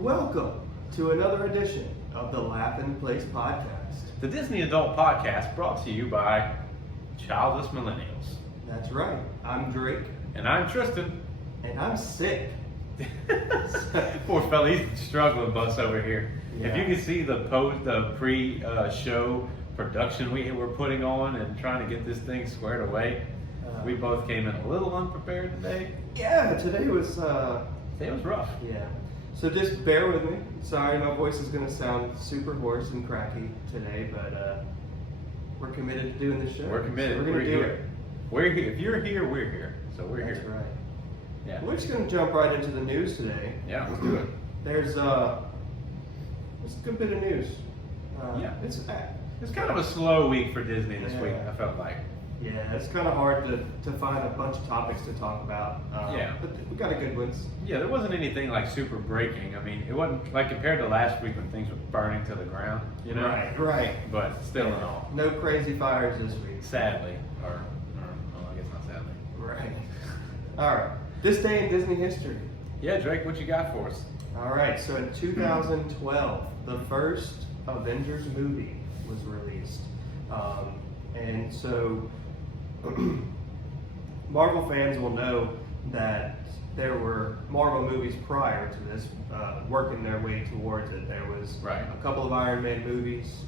and welcome to another edition of the Laughin Place podcast. The Disney Adult Podcast brought to you by Childless Millennials. That's right. I'm Drake. And I'm Tristan. And I'm sick. Poor fella, he's struggling bus over here. Yeah. If you can see the pre-show production we were putting on and trying to get this thing squared away, we both came in a little unprepared today. Yeah, today was rough. Yeah. So just bear with me. Sorry, my voice is going to sound super hoarse and cracky today, but we're committed to doing this show. We're committed. So we're going to do it. We're here. If you're here, we're here. So we're That's here. That's right. Yeah. We're just going to jump right into the news today. Yeah, let's do it. There's a good bit of news. It's kind of a slow week for Disney this week, I felt like. Yeah, it's kind of hard to find a bunch of topics to talk about. But we got a good ones. Yeah, there wasn't anything like super breaking. I mean, it wasn't like compared to last week when things were burning to the ground, you know? Right. But still in all. No crazy fires this week. Sadly. Or I guess not sadly. Right. All right. This day in Disney history. Yeah, Drake, what you got for us? All right, so in 2012, the first Avengers movie was released. And so Marvel fans will know that there were Marvel movies prior to this working their way towards it. There was a couple of Iron Man movies,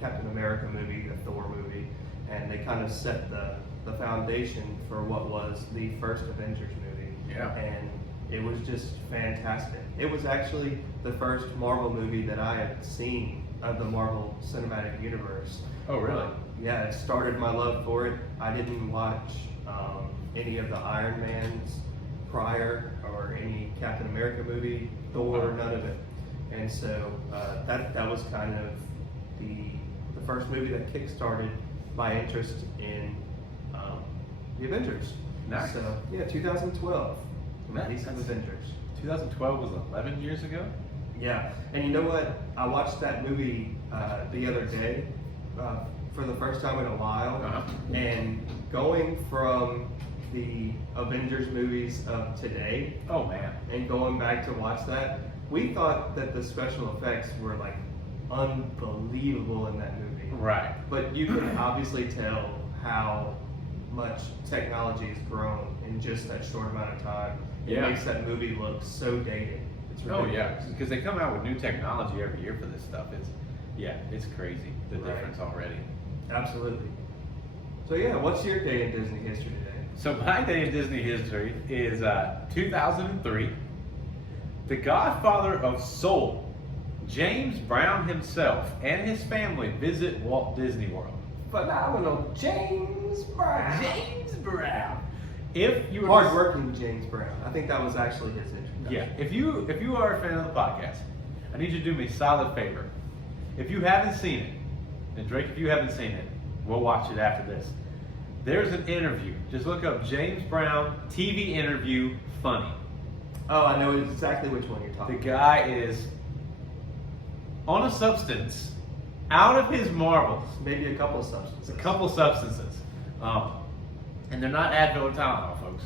Captain America movie, the Thor movie, and they kind of set the foundation for what was the first Avengers movie. Yeah. And it was just fantastic. It was actually the first Marvel movie that I had seen of the Marvel Cinematic Universe. Oh, really? Yeah, it started my love for it. I didn't watch any of the Iron Mans prior or any Captain America movie, Thor, none of it. And so that was kind of the first movie that kickstarted my interest in the Avengers. Nice. So, yeah, 2012. Nice. Avengers. 2012 was 11 years ago? Yeah, and you know what? I watched that movie the other day for the first time in a while, and going from the Avengers movies of today, oh man, and going back to watch that, we thought that the special effects were like unbelievable in that movie. Right. But you can obviously tell how much technology has grown in just that short amount of time. It makes that movie look so dated. It's ridiculous. Oh yeah, because they come out with new technology every year for this stuff. It's crazy, the difference already. Absolutely. So yeah, what's your day in Disney history today? So my day in Disney history is 2003. The godfather of soul, James Brown himself, and his family visit Walt Disney World. Phenomenal, James Brown. James Brown. If you were hardworking James Brown. I think that was actually his introduction. Yeah. If you are a fan of the podcast, I need you to do me a solid favor. If you haven't seen it, and Drake, if you haven't seen it, we'll watch it after this. There's an interview. Just look up James Brown TV interview funny. Oh, I know exactly which one you're talking about. The guy is on a substance, out of his marbles. Maybe a couple substances. And they're not Advil or Tylenol, folks.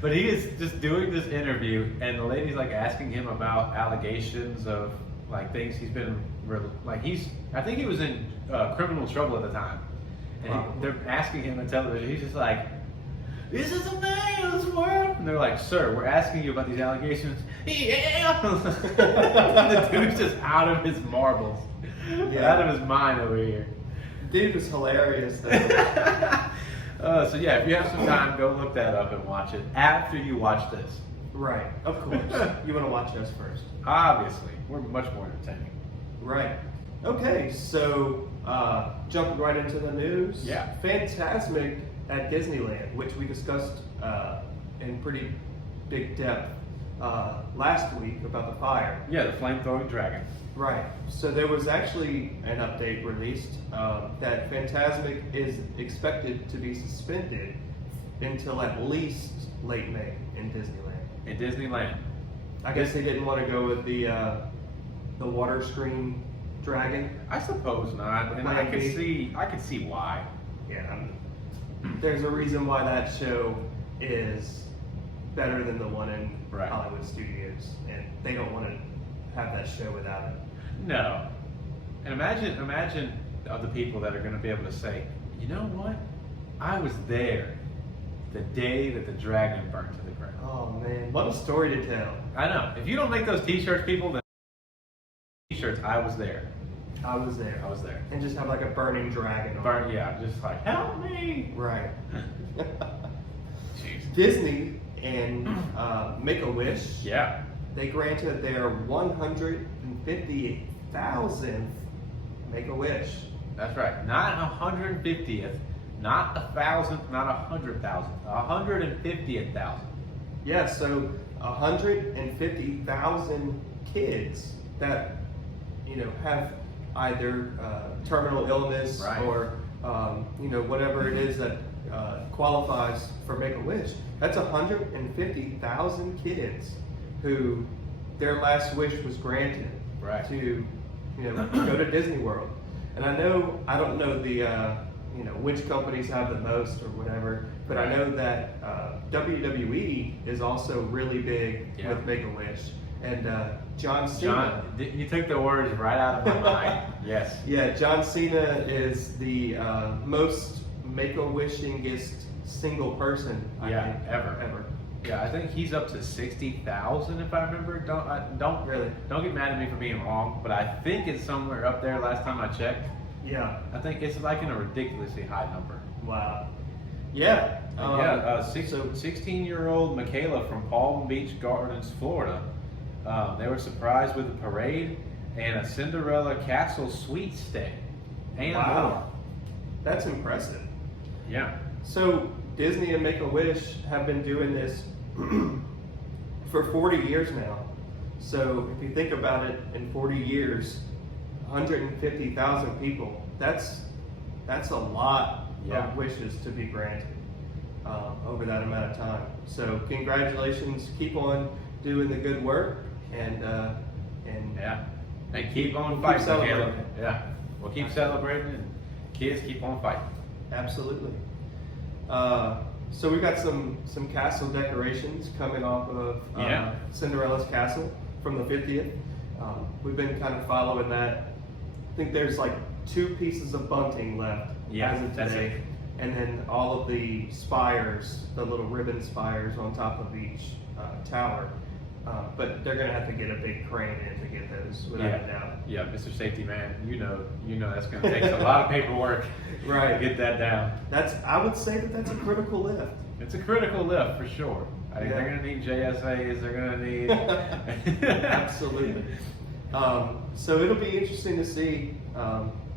But he is just doing this interview, and the lady's like asking him about allegations of like things he's been I think he was in criminal trouble at the time, and they're asking him on television. He's just like, "This is a man's world," and they're like, "Sir, we're asking you about these allegations." Yeah. The dude's just out of his marbles, out of his mind over here. Dude was hilarious though. So yeah, if you have some time, go look that up and watch it after you watch this. Right, of course. You want to watch us first. Obviously, we're much more entertaining. Right. Okay, so jumping right into the news. Yeah. Fantasmic at Disneyland, which we discussed in pretty big depth last week about the fire. Yeah, the flamethrowing dragon. Right. So there was actually an update released that Fantasmic is expected to be suspended until at least late May in Disneyland. In Disneyland. I guess they didn't want to go with the water screen dragon. I suppose not, and I can see why. Yeah. There's a reason why that show is better than the one in Right. Hollywood Studios, and they don't want to have that show without it. No. And imagine the people that are going to be able to say, you know what? I was there the day that the dragon burned to the ground. Oh man, what a story to tell. I know. If you don't make those t-shirts, people, then t-shirts, I was there. I was there. I was there. And just have like a burning dragon on Burn, yeah, just like, help me. Right. Jeez. Disney and Make-A-Wish, Yeah. they granted their 150,000th Make-A-Wish. That's right. Not 150th, not 1,000th, not 100,000. 150,000. Yeah, so 150,000 kids that, you know, have either terminal illness Right. or, you know, whatever it is that qualifies for Make-A-Wish. That's 150,000 kids who their last wish was granted Right. to, you know, go to Disney World. And I don't know the, you know, which companies have the most or whatever, but I know that WWE is also really big Yeah. with Make-A-Wish. And John Cena. John, you took the words right out of my mind. Yes. Yeah, John Cena is the most Make-A-Wishingest single person, I Yeah, think, ever. Yeah, I think he's up to 60,000 if I remember. Don't Really? Don't get mad at me for being wrong, but I think it's somewhere up there. Last time I checked, Yeah. I think it's like in a ridiculously high number. Wow. Yeah. 16-year-old Michaela from Palm Beach Gardens, Florida. They were surprised with a parade and a Cinderella Castle sweet stay. And more. Wow. That's impressive. Yeah. So Disney and Make-A-Wish have been doing this for 40 years now. So if you think about it, in 40 years, 150,000 people, that's a lot Yeah. of wishes to be granted over that amount of time. So congratulations, keep on doing the good work, and Yeah. And keep on Keep fighting, celebrating. Michaela. Yeah. We'll keep celebrating and kids keep on fighting. Absolutely. So we've got some castle decorations coming off of Yeah. Cinderella's castle from the 50th. We've been kind of following that. I think there's like 2 pieces of bunting left Yeah, as of that's today. it. And then all of the spires, the little ribbon spires on top of each tower. But they're gonna have to get a big crane in to get those, without a doubt. Yeah, Mr. Safety Man, you know that's going to take a lot of paperwork Right. to get that down. I would say that's a critical lift. It's a critical lift for sure. I think Yeah. they're going to need JSAs. They're going to need Absolutely. So it'll be interesting to see,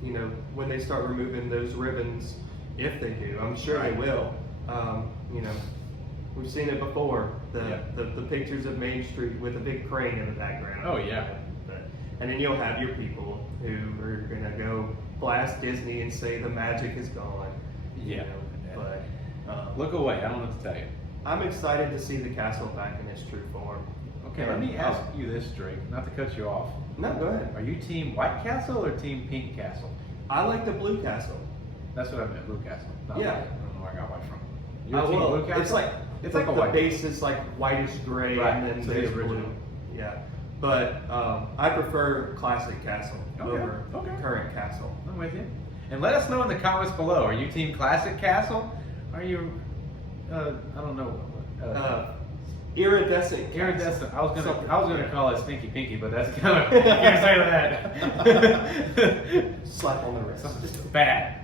you know, when they start removing those ribbons, if they do. I'm sure Right. they will. You know, we've seen it before. Yeah. The pictures of Main Street with a big crane in the background. Oh, yeah. And then you'll have your people who are gonna go blast Disney and say the magic is gone. you Yeah. know, But Look away. I don't know what to tell you. I'm excited to see the castle back in its true form. Okay, let me ask you this, Drake. Not to cut you off. No, go ahead. Are you Team White Castle or Team Pink Castle? I like the blue castle. That's what I meant. Blue Castle. Not Yeah. white. I don't know where I got white from. You're Oh, Team well, Blue Castle. it's like a the white. base is like whitish gray, Right, and then so the there's original. blue. Yeah, but I prefer classic castle Okay, over okay. current castle. I'm with you. And let us know in the comments below. Are you Team Classic Castle? Are you? I don't know. Iridescent. castle. Iridescent. I was gonna Something. call it Stinky Pinky, but that's kind of you can't say that. Slap on the wrist. Something bad.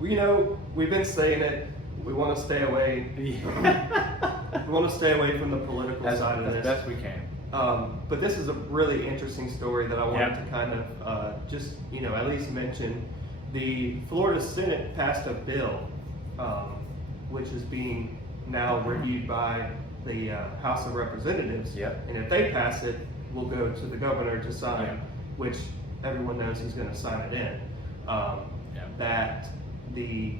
You know, we've been saying it. We want to stay away. We want to stay away from the political As side of this. best we can. But this is a really interesting story that I wanted Yeah. to kind of just, you know, at least mention. The Florida Senate passed a bill, which is being now reviewed by the House of Representatives. Yep. And if they pass it, we'll go to the governor to sign, Yeah. which everyone knows he's going to sign it in. That the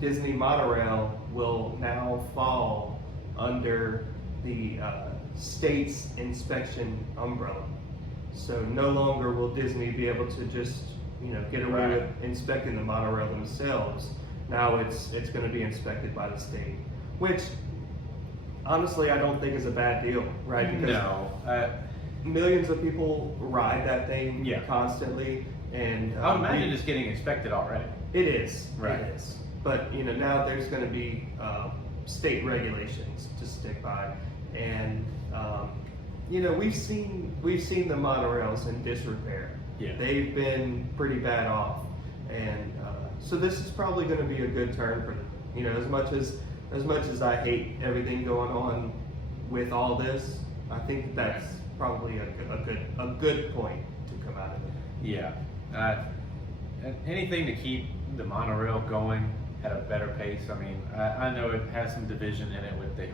Disney monorail will now fall under the state's inspection umbrella. So no longer will Disney be able to just, you know, get away Right. with inspecting the monorail themselves. Now it's going to be inspected by the state. which honestly I don't think is a bad deal, right? Because No. millions of people ride that thing Yeah. constantly, and I would imagine it's getting inspected already. it is. Right. It is. But now there's going to be state regulations to stick by, and we've seen the monorails in disrepair. Yeah. They've been pretty bad off, and so this is probably going to be a good turn for them. As much as I hate everything going on with all this, I think that's probably a good point to come out of it. Yeah. Anything to keep the monorail going at a better pace. I mean, I know it has some division in it with the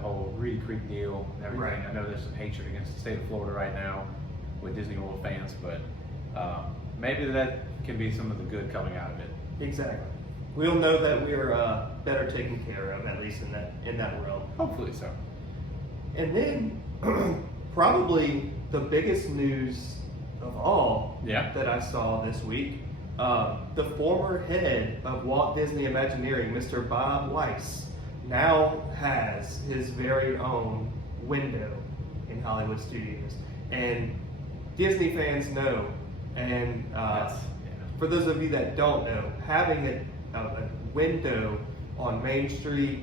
whole Reedy Creek deal and everything. Right. I know there's some hatred against the state of Florida right now with Disney World fans, but maybe that can be some of the good coming out of it. Exactly. We'll know that we're better taken care of, at least in that world. Hopefully so. And then probably the biggest news of all that I saw this week, the former head of Walt Disney Imagineering, Mr. Bob Weiss, now has his very own window in Hollywood Studios. And Disney fans know, and for those of you that don't know, having a window on Main Street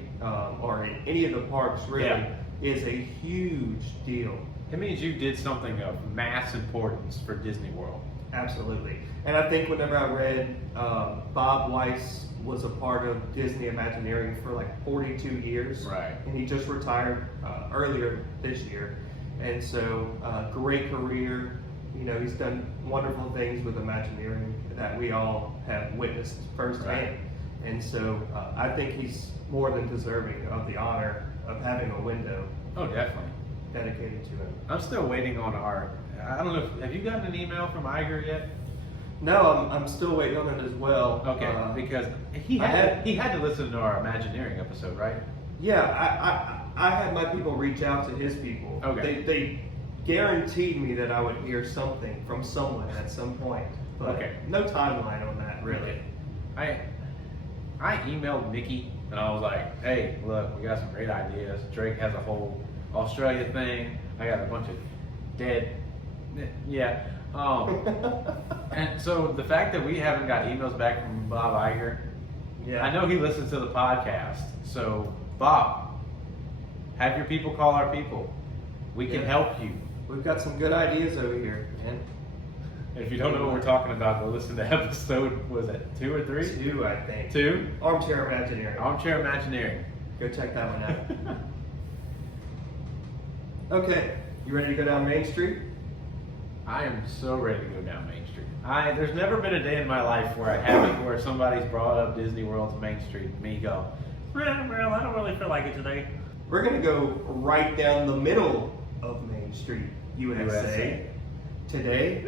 or in any of the parks really is a huge deal. It means you did something of mass importance for Disney World. Absolutely. And I think whenever I read Bob Weiss was a part of Disney Imagineering for like 42 years. Right. And he just retired earlier this year. And so great career. He's done wonderful things with Imagineering that we all have witnessed firsthand. Right. And so I think he's more than deserving of the honor of having a window Oh, definitely. dedicated to him. I'm still waiting on I don't know, have you gotten an email from Iger yet? No, I'm still waiting on it as well. Okay, because he had to listen to our Imagineering episode, right? Yeah, I had my people reach out to his people. Okay. They guaranteed me that I would hear something from someone at some point. But no timeline on that, really. Okay. I emailed Mickey and I was like, hey, look, we got some great ideas. Drake has a whole Australia thing. I got a bunch of dead. Yeah. And so the fact that we haven't got emails back from Bob Iger, I know he listens to the podcast. So Bob, have your people call our people. We can help you. We've got some good ideas over here, man. If you don't know what we're talking about, go listen to episode, was it 2 or 3? 2, I think. 2? Armchair Imagineering. Armchair Imagineering. Go check that one out. Okay, you ready to go down Main Street? I am so ready to go down Main Street. There's never been a day in my life where I haven't, where somebody's brought up Disney World to Main Street and me go, well, I don't really feel like it today. We're going to go right down the middle of Main Street, USA. Today,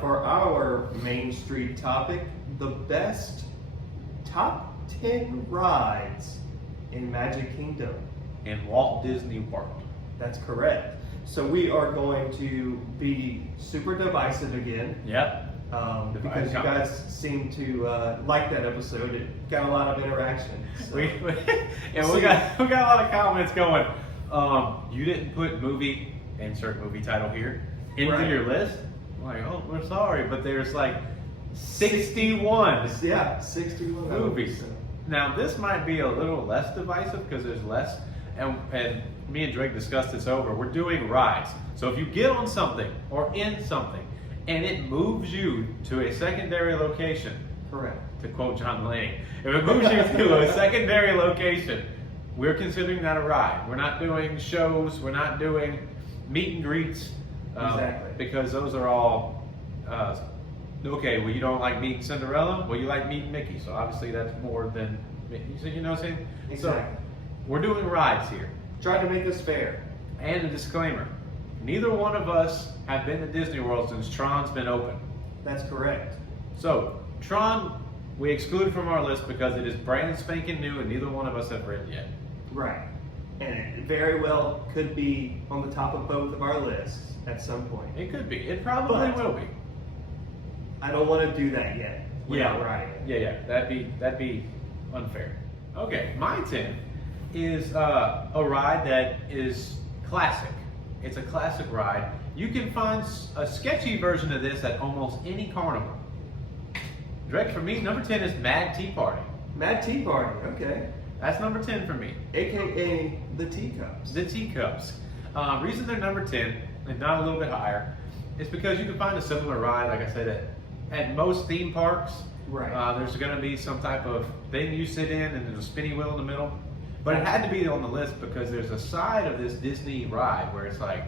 for our Main Street topic, the best top 10 rides in Magic Kingdom. In Walt Disney World. That's correct. So we are going to be super divisive again. Yep. Because you guys seem to like that episode. It got a lot of interaction. So. We got a lot of comments going. You didn't put movie, insert movie title here, into your list. I'm like, oh, we're sorry, but there's like 61. Yeah, 61 movies. Now this might be a little less divisive because there's less, and me and Drake discussed this over. We're doing rides, so if you get on something or in something, and it moves you to a secondary location. Correct. To quote John Mulaney, if it moves you to a secondary location, we're considering that a ride. We're not doing shows. We're not doing meet and greets. Exactly. Because those are all, okay, well, you don't like meeting Cinderella? Well, you like meeting Mickey. So obviously that's more than, you know what I'm saying? Exactly. So we're doing rides here. Trying to make this fair. And a disclaimer, neither one of us have been to Disney World since Tron's been open. That's correct. So Tron, we excluded from our list because it is brand spanking new and neither one of us have ridden yet. Right. And it very well could be on the top of both of our lists at some point. It could be. It probably will be. I don't want to do that yet without riding it. Yeah. That'd be unfair. Okay, my 10 is a ride that is classic. It's a classic ride. You can find a sketchy version of this at almost any carnival. Drake, for me, number 10 is Mad Tea Party. Mad Tea Party, okay. That's number 10 for me. AKA the teacups. The teacups. Reason they're number 10 and not a little bit higher is because you can find a similar ride, like I said, at most theme parks. Right. There's going to be some type of thing you sit in and there's a spinny wheel in the middle. But it had to be on the list because there's a side of this Disney ride where it's like,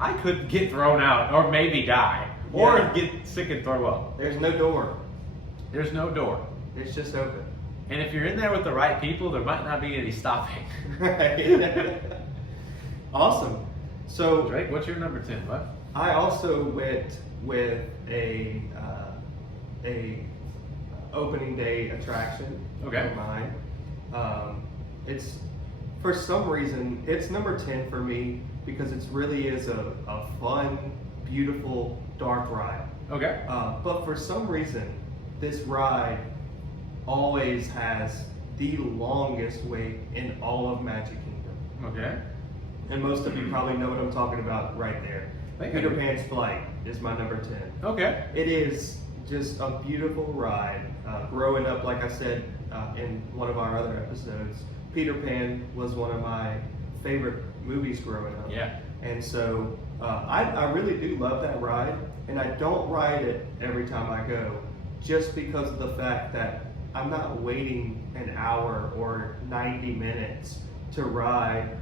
I could get thrown out or maybe die or get sick and throw up. There's no door. There's no door. It's just open. And if you're in there with the right people, there might not be any stopping. Right. Awesome. So Drake, what's your number 10, bud? I also went with a opening day attraction. Okay. Of mine. It's for some reason it's number 10 for me because it really is a fun, beautiful, dark ride. Okay. But for some reason, this ride always has the longest wait in all of Magic Kingdom. Okay. And most of you probably know what I'm talking about right there. Peter Pan's Flight is my number 10. Okay. It is just a beautiful ride. Growing up, like I said in one of our other episodes, Peter Pan was one of my favorite movies growing up. Yeah. And so I really do love that ride, and I don't ride it every time I go just because of the fact that I'm not waiting an hour or 90 minutes to ride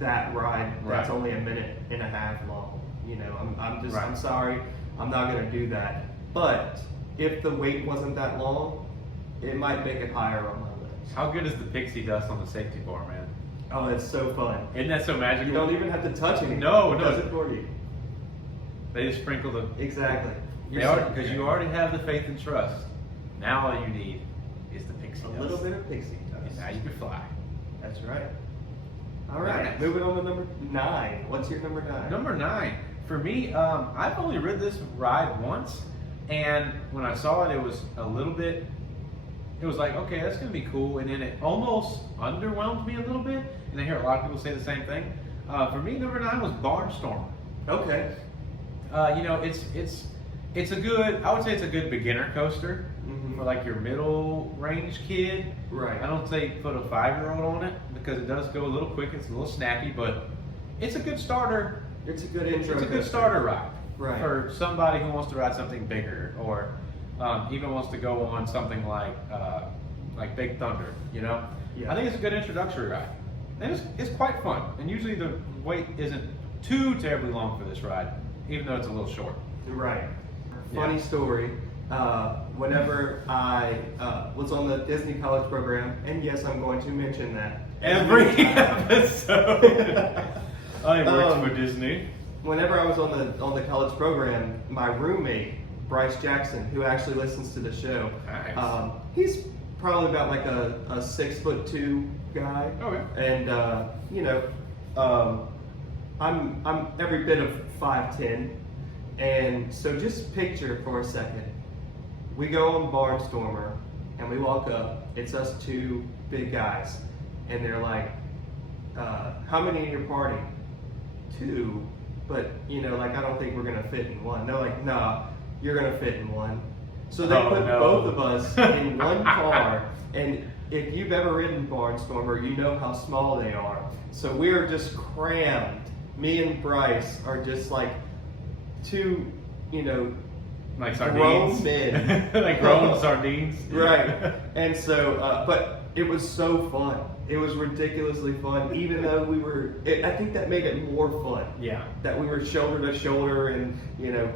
that ride that's only a minute and a half long. You know, I'm sorry, I'm not going to do that. But if the wait wasn't that long, it might make it higher on my list. How good is the pixie dust on the safety bar, man? Oh, it's so fun. Isn't that so magical? You don't even have to touch anything. No, It does it for you. They just sprinkle the... Exactly. Because you already have the faith and trust. Now all you need is the pixie dust. A little bit of pixie dust. And now you can fly. That's right. All right, Nice. moving on to number 9. What's your number 9? Number 9. For me, I've only ridden this ride once. And when I saw it, it was a little bit... It was like, okay, that's going to be cool. And then it almost underwhelmed me a little bit. And I hear a lot of people say the same thing. For me, number 9 was Barnstormer. Okay. You know, it's a good, I would say it's a good beginner coaster for like your middle range kid. Right. I don't say put a 5-year-old on it because it does go a little quick, it's a little snappy, but it's a good starter. It's a good intro. It's a good starter ride. Right. For somebody who wants to ride something bigger or even wants to go on something like Big Thunder, you know? Yeah. I think it's a good introductory ride. And it's quite fun. And usually the wait isn't too terribly long for this ride, even though it's a little short. Right. Funny story. Whenever I was on the Disney College program, and yes, I'm going to mention that Every episode. I worked for Disney. Whenever I was on the college program, my roommate Bryce Jackson, who actually listens to the show, Nice. He's probably about like a 6'2" guy. Okay. And you know, I'm every bit of 5'10", and so just picture for a second. We go on Barnstormer, and we walk up. It's us two big guys, and they're like, "How many in your party?" 2, but you know, like I don't think we're gonna fit in one. They're like, "Nah, you're gonna fit in one." So they put both of us in one car, and if you've ever ridden Barnstormer, you know how small they are. So we're just crammed. Me and Bryce are just like two, you know, Like grown sardines. men. Like grown sardines. Right. And so, but it was so fun. It was ridiculously fun, even though I think that made it more fun. Yeah. That we were shoulder to shoulder and, you know,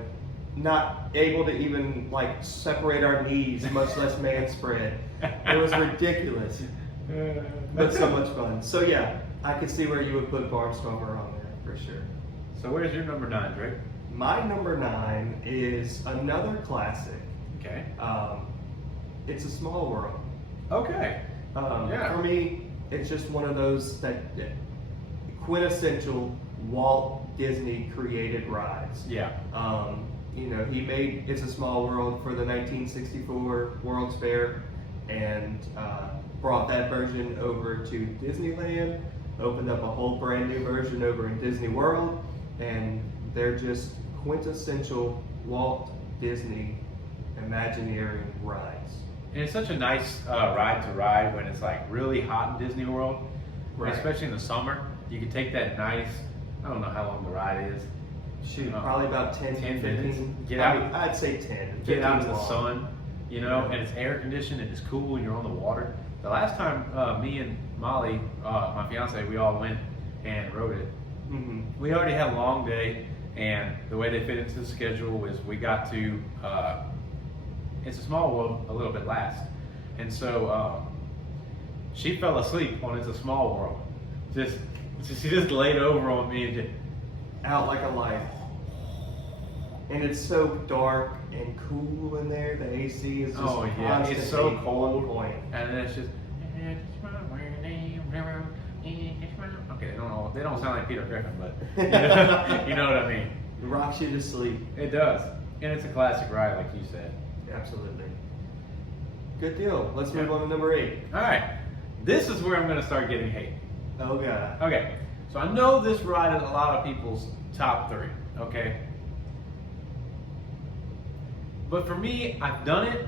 not able to even like separate our knees, much less man spread. It was ridiculous, but so much fun. So yeah, I could see where you would put Barnstormer on there for sure. So where's your number 9, Drake? My number 9 is another classic. Okay. It's A Small World. Okay. For me, it's just one of those that quintessential Walt Disney created rides. Yeah. You know, he made It's a Small World for the 1964 World's Fair, and brought that version over to Disneyland, opened up a whole brand new version over in Disney World, and they're just quintessential Walt Disney Imagineering rides. And it's such a nice ride to ride when it's like really hot in Disney World, Right. especially in the summer. You can take that nice, I don't know how long the ride is. Shoot, probably about 10 10 15. minutes. Get Probably, out. I'd say 10. Get out in 15's the long. sun, you know, and it's air conditioned and it's cool and you're on the water. The last time me and Molly, my fiance, we all went and rode it. Mhm. We already had a long day, and the way they fit into the schedule was we got to, It's a Small World a little bit last. And so she fell asleep on It's a Small World. She just laid over on me and just, Out like a light. And it's so dark and cool in there. The AC is just oh yeah, it's constantly so on cold. point. And then it's just, okay, they don't sound like Peter Griffin, but you know what I mean. It rocks you to sleep. It does. And it's a classic ride, like you said. Absolutely. Good deal. Let's move Yeah. on to number 8. All right. This is where I'm going to start getting hate. Oh god. Okay. So I know this ride is a lot of people's top 3. Okay. But for me, I've done it.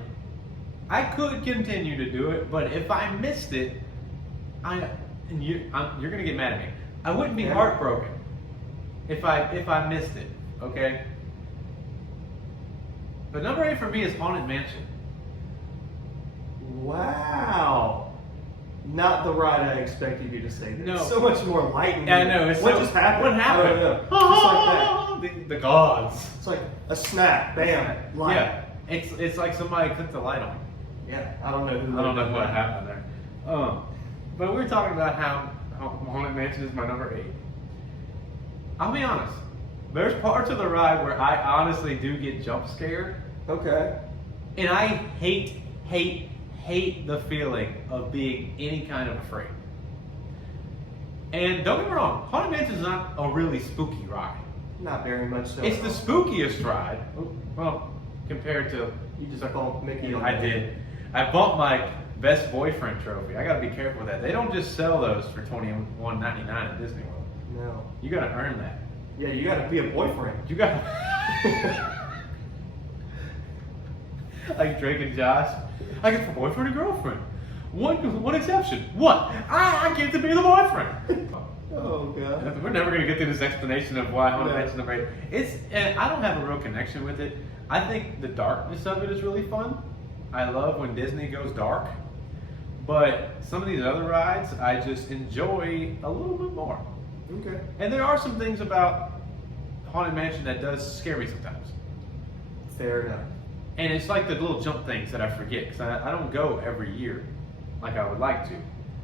I could continue to do it, but if I missed it, you're going to get mad at me. I wouldn't be Yeah. heartbroken if I missed it. Okay. But number 8 for me is Haunted Mansion. Wow. Not the ride I expected you to say. It's No. so much more light. Yeah, I know. It's what so, just happened? What happened? I don't know. Just like that. The gods. It's like a snap, bam, light. Yeah, it's like somebody clicked the light on. Yeah, I don't know who. I don't know what happened there. But we're talking about how Haunted Mansion is my number 8. I'll be honest. There's parts of the ride where I honestly do get jump scared, Okay. and I hate the feeling of being any kind of afraid. And don't get me wrong, Haunted Mansion is not a really spooky ride. Not very much so. It's the spookiest ride. Well, compared to You just bumped Mickey on I the- did. I bought my best boyfriend trophy. I gotta be careful with that. They don't just sell those for $21.99 at Disney World. No. You gotta earn that. Yeah, you gotta be a boyfriend. You gotta like Drake and Josh. I get for boyfriend and girlfriend. One exception. What? I get to be the boyfriend. Oh god. We're never gonna get through this explanation of why Haunted No. Mansion number 8. And I don't have a real connection with it. I think the darkness of it is really fun. I love when Disney goes dark. But some of these other rides, I just enjoy a little bit more. Okay. And there are some things about Haunted Mansion that does scare me sometimes. Fair enough. And it's like the little jump things that I forget, because I don't go every year like I would like to.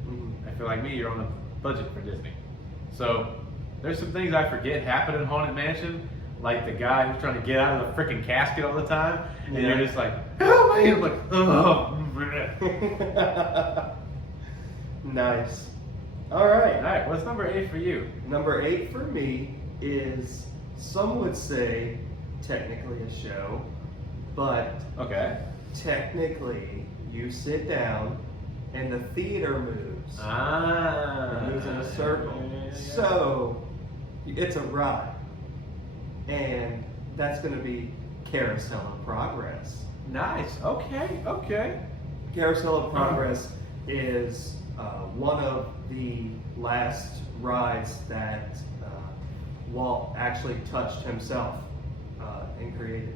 Mhm. I feel like me, you're on a budget for Disney. So there's some things I forget happen in Haunted Mansion, like the guy who's trying to get out of the freaking casket all the time, and Yeah. you're just like, help me! I'm like, oh. Nice. All right. All right, what's number 8 for you? Number 8 for me is, some would say, technically a show, but Okay. technically you sit down and the theater moves. Ah. It moves in a circle. Yeah. So it's a ride. And that's going to be Carousel of Progress. Nice. Okay. Okay. Carousel of Progress is one of the last rides that Walt actually touched himself and created.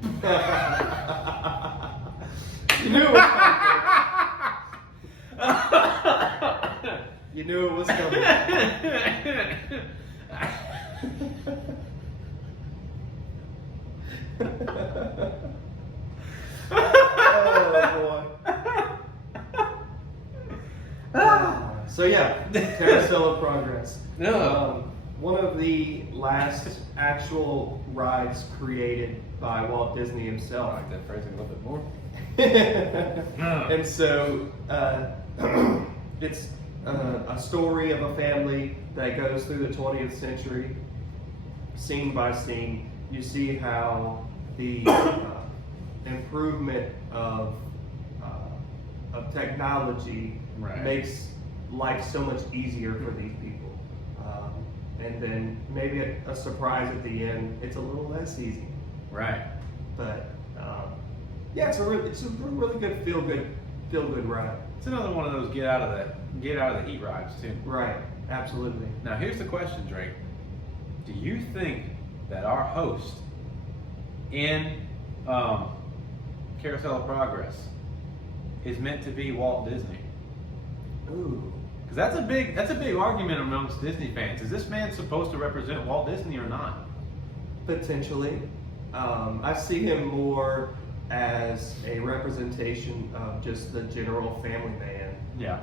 You knew it was coming. You knew it was coming. Oh boy. So yeah, Carousel of Progress. No. One of the last actual rides created by Walt Disney I himself. like that phrasing a little bit more. And so it's a story of a family that goes through the 20th century, scene by scene. You see how the improvement of of technology Right. makes life so much easier for these people. And then maybe a surprise at the end, it's a little less easy. Right. But yeah, it's a really good feel good ride. It's another one of those get out of the heat rides too. Right, absolutely. Now here's the question, Drake. Do you think that our host in Carousel of Progress is meant to be Walt Disney? Ooh. Because that's a big argument amongst Disney fans. Is this man supposed to represent Walt Disney or not? Potentially. I see him more as a representation of just the general family man. Yeah.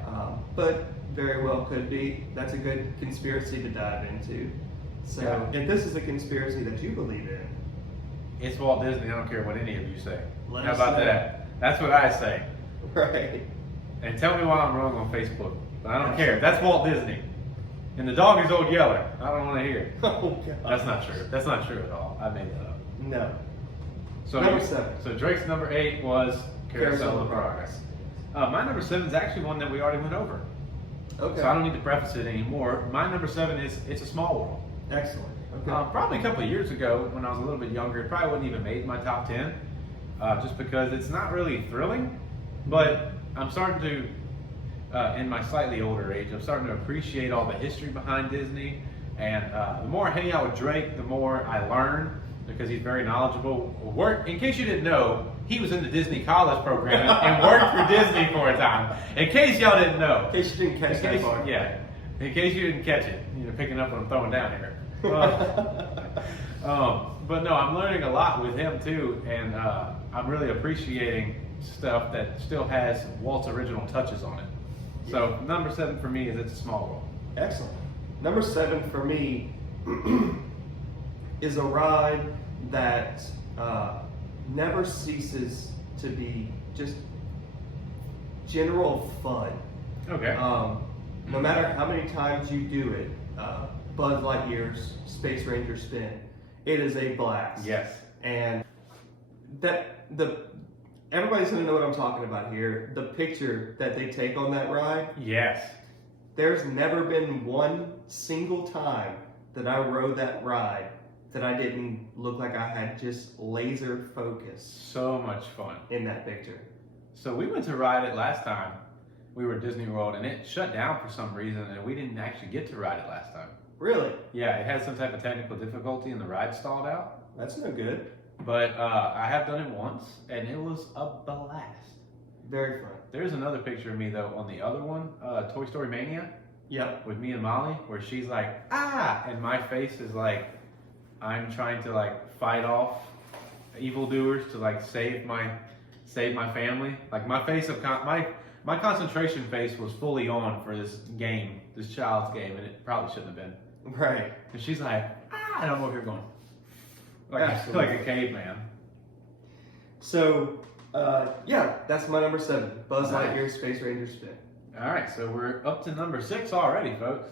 But very well could be. That's a good conspiracy to dive into. So, Yeah. if this is a conspiracy that you believe in, It's Walt Disney. I don't care what any of you say. Let How us about know. that? That's what I say. right? And tell me why I'm wrong on Facebook. But I don't care. That's Walt Disney. And the dog is Old Yeller. I don't want to hear it. Oh God. That's not true. That's not true at all. I made that up. No. So Number 7. So Drake's number 8 was Carousel Carousel of of Progress. My number 7 is actually one that we already went over. Okay. So I don't need to preface it anymore. My number 7 is It's a Small World. Excellent. Okay. Probably a couple of years ago, when I was a little bit younger, it probably wouldn't even made my top 10, just because it's not really thrilling. But I'm starting to, in my slightly older age, I'm starting to appreciate all the history behind Disney. And the more I hang out with Drake, the more I learn, because he's very knowledgeable. In case you didn't know, he was in the Disney College program and worked for Disney for a time. In case y'all didn't know. In case you didn't catch that part. Yeah. In case you didn't catch it, picking up what I'm throwing down here. But no, I'm learning a lot with him too, and I'm really appreciating stuff that still has Walt's original touches on it. So number 7 for me is It's a Small World. Excellent. Number 7 for me is a ride that never ceases to be just general fun. Okay. No matter how many times you do it, Buzz Lightyear's Space Ranger spin, it is a blast. Yes. And everybody's gonna know what I'm talking about here. The picture that they take on that ride, Yes. there's never been one single time that I rode that ride that I didn't look like I had just laser focus So much fun. in that picture. So we went to ride it last time. We were at Disney World, and it shut down for some reason, and we didn't actually get to ride it last time. Really? Yeah, it had some type of technical difficulty, and the ride stalled out. That's no good. But I have done it once, and it was a blast. Very fun. There's another picture of me, though, on the other one, Toy Story Mania, Yep. with me and Molly, where she's like, ah! And my face is like, I'm trying to, like, fight off evildoers to, like, save my family. Like, my face of, my concentration face was fully on for this game, this child's game, and it probably shouldn't have been. Right. And she's like, ah! And I'm over here going, Absolutely. like a caveman. So, yeah, that's my number 7. Buzz Nice. Lightyear's Space Ranger spin. All right, so we're up to number 6 already, folks.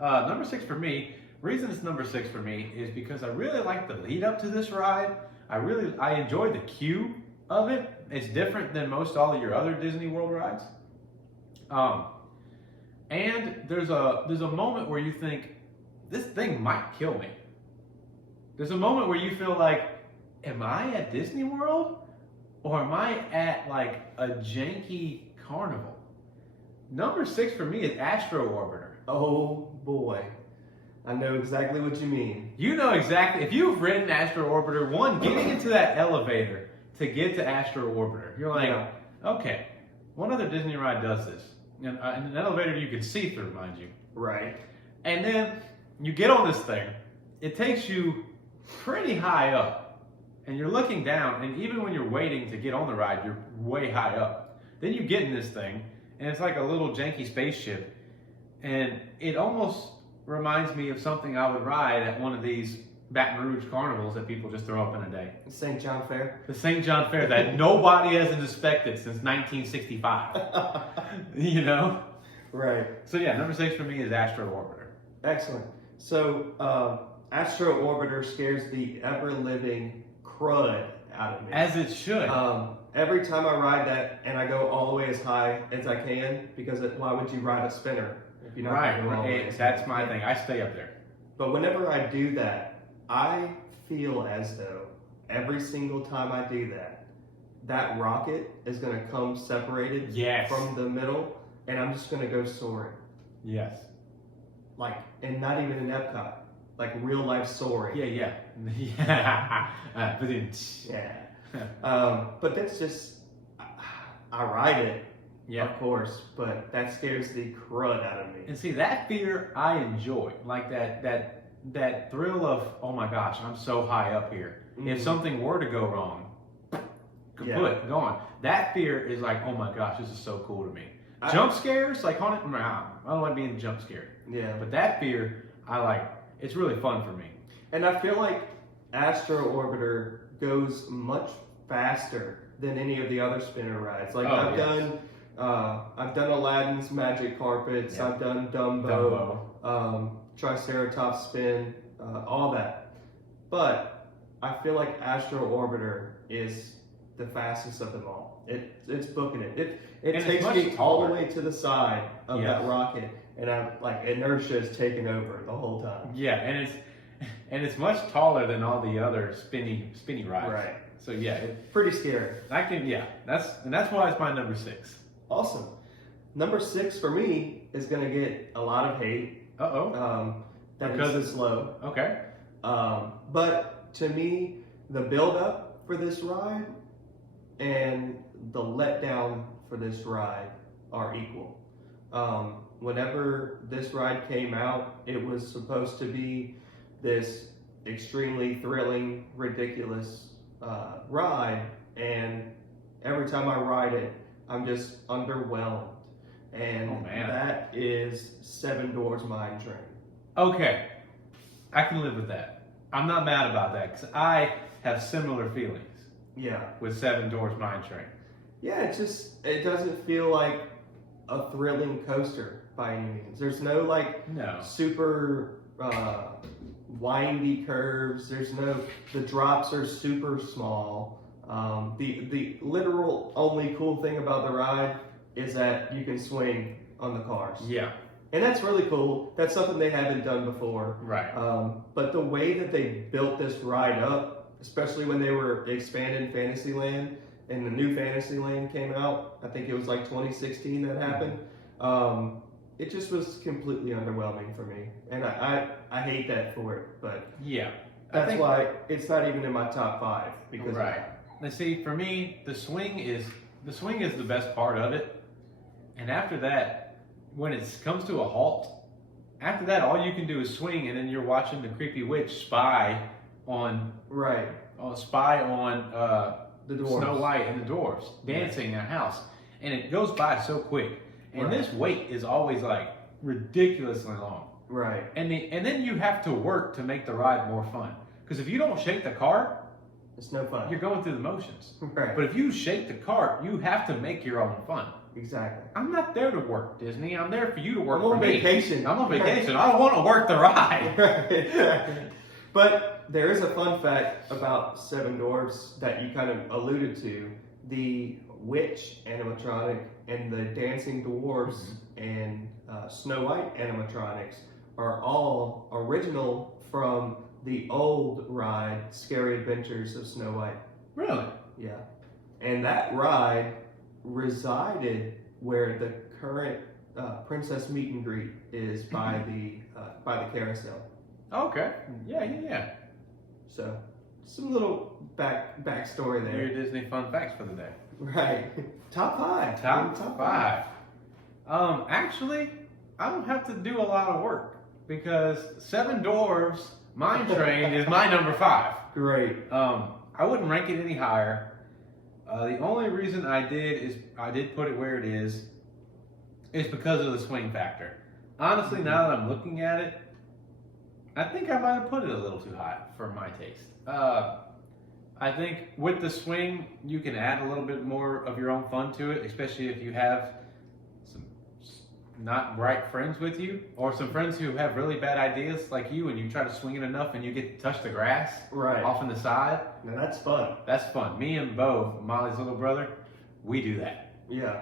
Number 6 for me, reason it's number 6 for me is because I really like the lead up to this ride. I enjoy the queue of it. It's different than most all of your other Disney World rides. And there's a moment where you think, this thing might kill me. There's a moment where you feel like, am I at Disney World? Or am I at like a janky carnival? Number 6 for me is Astro Orbiter. Oh boy. I know exactly what you mean. You know exactly, if you've ridden Astro Orbiter, getting into that elevator to get to Astro Orbiter, you're like, Yeah. okay, what other Disney ride does this? And an elevator you can see through, mind you. Right. And then you get on this thing, it takes you pretty high up, and you're looking down, and even when you're waiting to get on the ride, you're way high up. Then you get in this thing, and it's like a little janky spaceship, and it almost reminds me of something I would ride at one of these Baton Rouge carnivals that people just throw up in a day. St. John Fair. The St. John Fair that nobody has inspected since 1965. You know? Right. So yeah, number 6 for me is Astro Orbiter. Excellent. So, Astro Orbiter scares the ever-living crud out of me. As it should. Every time I ride that, and I go all the way as high as I can, because why would you ride a spinner if you're not right. going all the way? That's my thing. I stay up there. But whenever I do that, I feel as though every single time I do that, that rocket is going to come separated from the middle, and I'm just going to go soaring. Yes. Like, and not even in Epcot, like real life soaring. Yeah. But that's just, I ride it, yeah, of course, but that scares the crud out of me. And see, that fear I enjoy, like that thrill of, oh my gosh, I'm so high up here. Mm-hmm. If something were to go wrong, kaput, gone. That fear is like, oh my gosh, this is so cool to me. Jump scares, like haunted, I don't like being jump scared. Yeah. But that fear, I like. It's really fun for me. And I feel like Astro Orbiter goes much faster than any of the other spinner rides. Like I've done Aladdin's Magic Carpets, I've done Dumbo. Triceratops Spin, all that. But I feel like Astro Orbiter is the fastest of them all. It's booking it. It takes me all the way to the side of that rocket, and I'm like, inertia is taking over the whole time. Yeah, and it's much taller than all the other spinny rides. Right. So yeah, it's pretty scary. That's why it's my number 6. Awesome. Number 6 for me is gonna get a lot of hate. Because it's slow. Okay. But to me, the build up for this ride and the letdown for this ride are equal. Whenever this ride came out, it was supposed to be this extremely thrilling, ridiculous ride, and every time I ride it, I'm just underwhelmed. And that is Seven Dwarfs Mine Train. Okay, I can live with that. I'm not mad about that because I have similar feelings. Yeah. With Seven Dwarfs Mine Train. Yeah, it doesn't feel like a thrilling coaster by any means. There's no super windy curves. The drops are super small. The literal only cool thing about the ride is that you can swing on the cars. Yeah. And that's really cool. That's something they haven't done before. Right. But the way that they built this ride up, especially when they were expanding Fantasyland and the new Fantasyland came out, I think it was like 2016 that happened. It just was completely underwhelming for me. And I hate that for it, but yeah, that's why it's not even in my top 5 because of that. Now see, for me, the swing is the best part of it. And after that, when it comes to a halt, after that, all you can do is swing, and then you're watching the creepy witch spy on the dwarves. Snow White and the dwarves dancing in a house, and it goes by so quick. And this wait is always like ridiculously long. Right. And then you have to work to make the ride more fun. Because if you don't shake the cart, it's no fun. You're going through the motions. Right. But if you shake the cart, you have to make your own fun. Exactly. I'm not there to work, Disney. I'm there for you to work I'm for on me. vacation. I'm on vacation. I don't want to work the ride. Right. But there is a fun fact about Seven Dwarfs that you kind of alluded to. The witch animatronic and the dancing dwarves and Snow White animatronics are all original from the old ride, Scary Adventures of Snow White. Really? Yeah. And that ride resided where the current Princess Meet and Greet is by the carousel. Okay. Yeah. So, some little backstory there. Your Disney fun facts for the day. Right. Top 5. Top 5. Actually, I don't have to do a lot of work because Seven Dwarfs Mine Train is my number 5. Great. I wouldn't rank it any higher. The only reason I did put it where it is because of the swing factor. Honestly, now that I'm looking at it, I think I might have put it a little too high for my taste. I think with the swing, you can add a little bit more of your own fun to it, especially if you have some not bright friends with you, or some friends who have really bad ideas like you, and you try to swing it enough and you get to touch the grass right off on the side. Now that's fun. That's fun. Me and Bo, Molly's little brother, we do that. Yeah.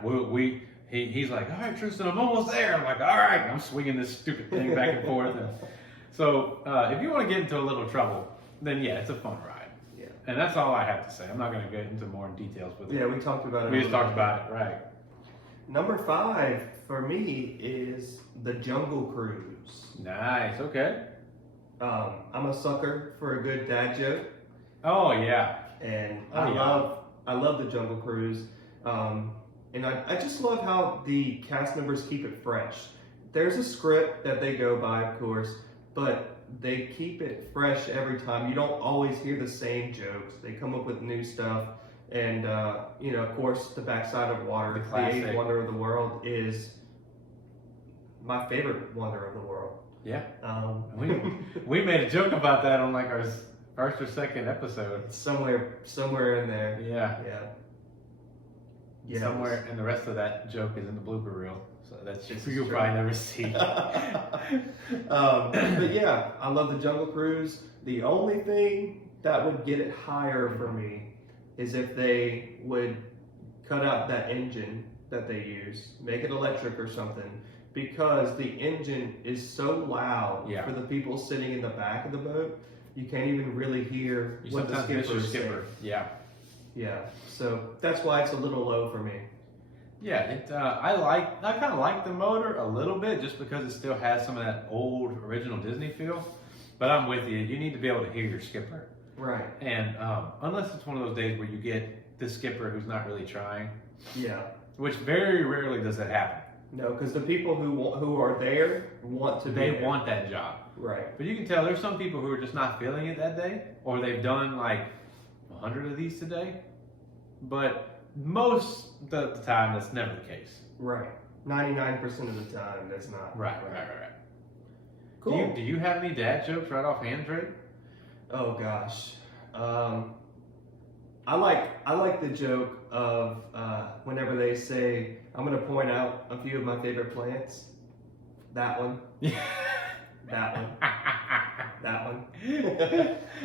He's like, all right, Tristan, I'm almost there. I'm like, all right. I'm swinging this stupid thing back and forth. And so if you want to get into a little trouble, then yeah, it's a fun ride. Yeah. And that's all I have to say. I'm not going to get into more details with it. Yeah, we talked about it. We just talked about it, right. Number 5 for me is the Jungle Cruise. Nice, okay. I'm a sucker for a good dad joke. Oh, yeah. And I love the Jungle Cruise. And I just love how the cast members keep it fresh. There's a script that they go by, of course, but they keep it fresh every time. You don't always hear the same jokes. They come up with new stuff. And, of course, The Backside of Water, the eighth wonder of the world, is my favorite wonder of the world. Yeah. We made a joke about that on like our first or second episode. Somewhere in there. Yeah. Yeah. Somewhere, and the rest of that joke is in the blooper reel. So that's This you'll is probably true. never see. But yeah, I love the Jungle Cruise. The only thing that would get it higher for me is if they would cut out that engine that they use, make it electric or something, because the engine is so loud for the people sitting in the back of the boat, you can't even really hear what the skipper is saying. Yeah, so that's why it's a little low for me. Yeah, I kind of like the motor a little bit just because it still has some of that old original Disney feel. But I'm with you. You need to be able to hear your skipper. Right. And unless it's one of those days where you get the skipper who's not really trying. Yeah. Which very rarely does that happen. No, because the people who are there want to be there. They want that job. Right. But you can tell there's some people who are just not feeling it that day, or they've done like 100 of these today. But most of the time, that's never the case. Right. 99% of the time, that's not. Right. Cool. Do you have any dad jokes right off hand, Drake? Oh gosh. I like the joke of whenever they say, I'm going to point out a few of my favorite plants. That one. That one. That one.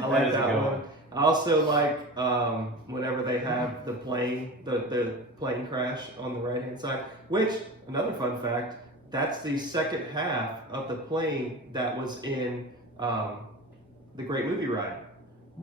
I like that one. I also like whenever they have the plane crash on the right hand side, which, another fun fact, that's the second half of the plane that was in the Great Movie Ride.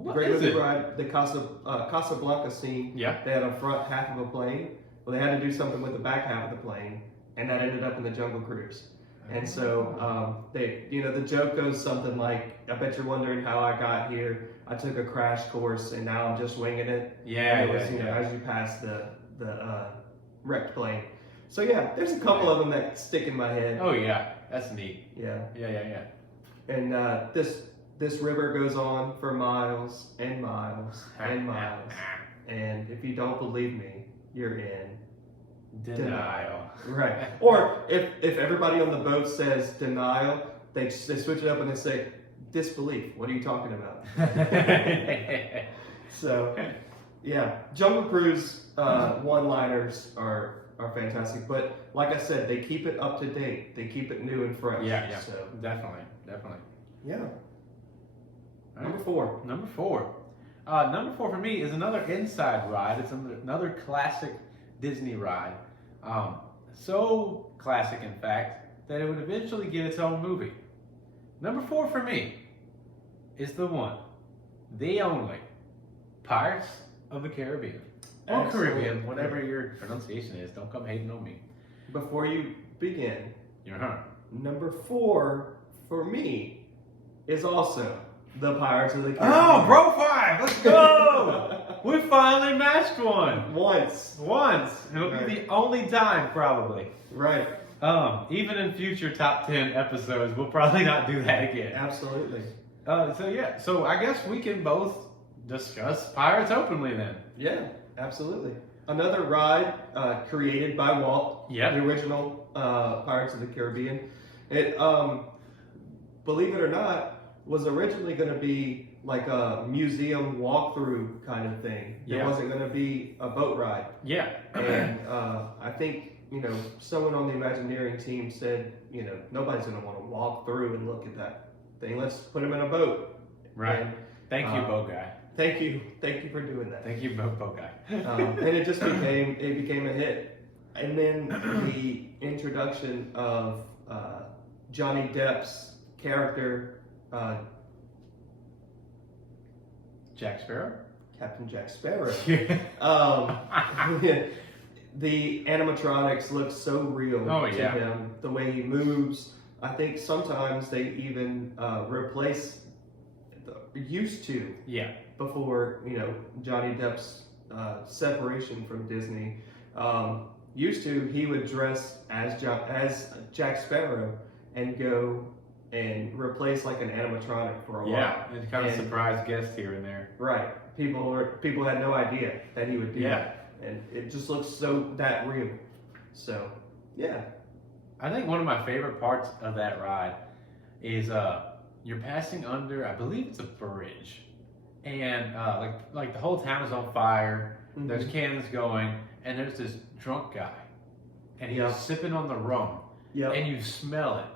The Great Movie Ride, the Casablanca scene, they had a front half of a plane. Well, they had to do something with the back half of the plane, and that ended up in the Jungle Cruise. And so the joke goes something like, I bet you're wondering how I got here. I took a crash course, and now I'm just winging it. As you pass the wrecked plane. So yeah, there's a couple of them that stick in my head. Oh yeah, that's neat. Yeah. And this river goes on for miles and miles and miles. And if you don't believe me, you're in denial. Right. Or if everybody on the boat says denial, they switch it up and they say disbelief. What are you talking about? So, yeah, Jungle Cruise one-liners are fantastic. But like I said, they keep it up to date. They keep it new and fresh. Yeah. So Definitely. yeah. Right. Number four. Number four for me is another inside ride. It's another classic Disney ride. So classic, in fact, that it would eventually get its own movie. Number 4 for me is the one, the only, Pirates of the Caribbean. Or Excellent. Caribbean, whatever your pronunciation is. Don't come hating on me. Before you begin, You're number 4 for me is also the Pirates of the Caribbean. Oh, Bro 5, let's go! We finally matched one. Once. It'll be the only time, probably. Right. Even in future top 10 episodes, we'll probably not do that again. Absolutely. So I guess we can both discuss Pirates openly then. Yeah, absolutely. Another ride created by Walt, the original Pirates of the Caribbean. It, believe it or not, was originally going to be like a museum walkthrough kind of thing. It wasn't going to be a boat ride. Yeah. And I think, someone on the Imagineering team said, nobody's going to want to walk through and look at that thing. Let's put them in a boat. Right. And, Thank you, boat guy. Thank you for doing that. Thank you, Mopo Guy. And it just became a hit. And then the introduction of Johnny Depp's character, Jack Sparrow? Captain Jack Sparrow. Yeah. The animatronics look so real to him. The way he moves. I think sometimes they even replace. Used to. Yeah. Before Johnny Depp's separation from Disney. Used to, he would dress as Jack Sparrow and go and replace like an animatronic for a while. Yeah, and kind of surprise guests here and there. Right. People had no idea that he would do that. And it just looks so that real. So, yeah. I think one of my favorite parts of that ride is you're passing under, I believe it's a bridge. And like the whole town is on fire. Mm-hmm. There's cannons going, and there's this drunk guy, and he's sipping on the rum, and you smell it.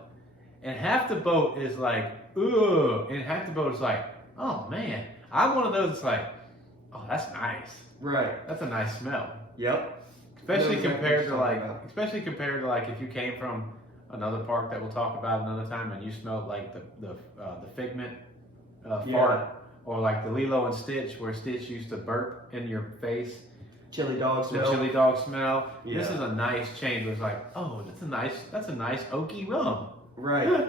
And half the boat is like, ooh, and half the boat is like, oh man. I'm one of those that's like, oh, that's nice. Right. That's a nice smell. Yep. Especially compared to like if you came from another park that we'll talk about another time, and you smelled like the Figment fart. Or like the Lilo and Stitch, where Stitch used to burp in your face. Chili dog smell. The chili dog smell. Yeah. This is a nice change. It's like, oh, that's a nice oaky rum. Right.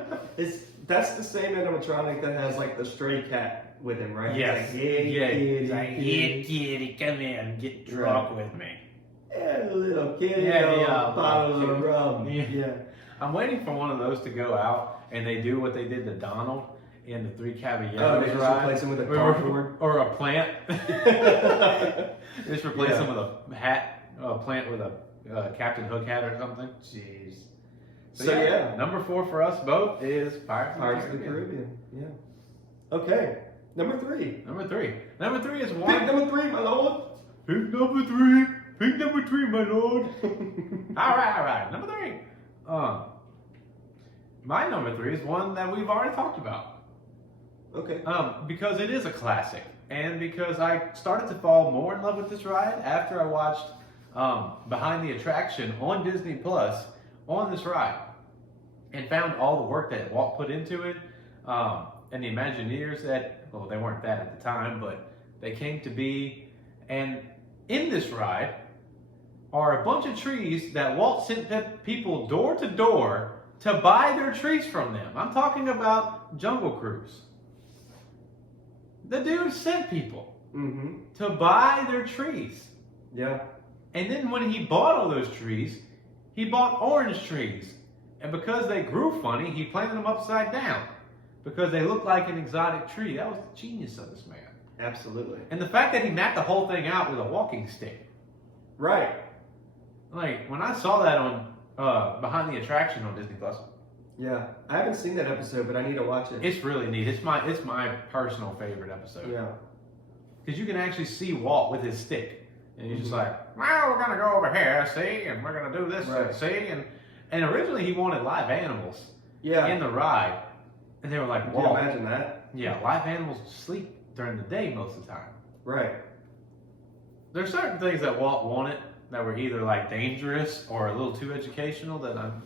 That's the same animatronic that has like the stray cat with him, right? Yes. He's like, yeah, He's like, yeah, kitty, come here and get drunk with me. Yeah, little kitty, bottle of rum. Yeah. I'm waiting for one of those to go out, and they do what they did to Donald in the Three Caballeros they just ride. Replace him with a cardboard or a plant. Just replace him with a hat, a plant with a Captain Hook hat or something. Jeez. So yeah, number 4 for us both is Pirates of the Caribbean. Yeah. Okay. Number 3. Number 3. Number 3 is one. Pick number 3, my lord. Pick number 3. Pick number 3, my lord. All right. Number 3. My number 3 is one that we've already talked about. Okay. Because it is a classic, and because I started to fall more in love with this ride after I watched Behind the Attraction on Disney Plus on this ride, and found all the work that Walt put into it, and the Imagineers that, well, they weren't that at the time, but they came to be. And in this ride are a bunch of trees that Walt sent people door to door to buy their trees from them. I'm talking about Jungle Cruise. The dude sent people to buy their trees. Yeah. And then when he bought all those trees, he bought orange trees. And because they grew funny, he planted them upside down. Because they looked like an exotic tree. That was the genius of this man. Absolutely. And the fact that he mapped the whole thing out with a walking stick. Right. Like, when I saw that on Behind the Attraction on Disney Plus. Yeah, I haven't seen that episode, but I need to watch it. It's really neat. It's my personal favorite episode. Yeah. Because you can actually see Walt with his stick. And he's just like, well, we're going to go over here, see? And we're going to do this, see? And originally he wanted live animals in the ride. And they were like, Walt. Can you imagine that? Yeah, live animals sleep during the day most of the time. Right. There's certain things that Walt wanted that were either like dangerous or a little too educational that I'm...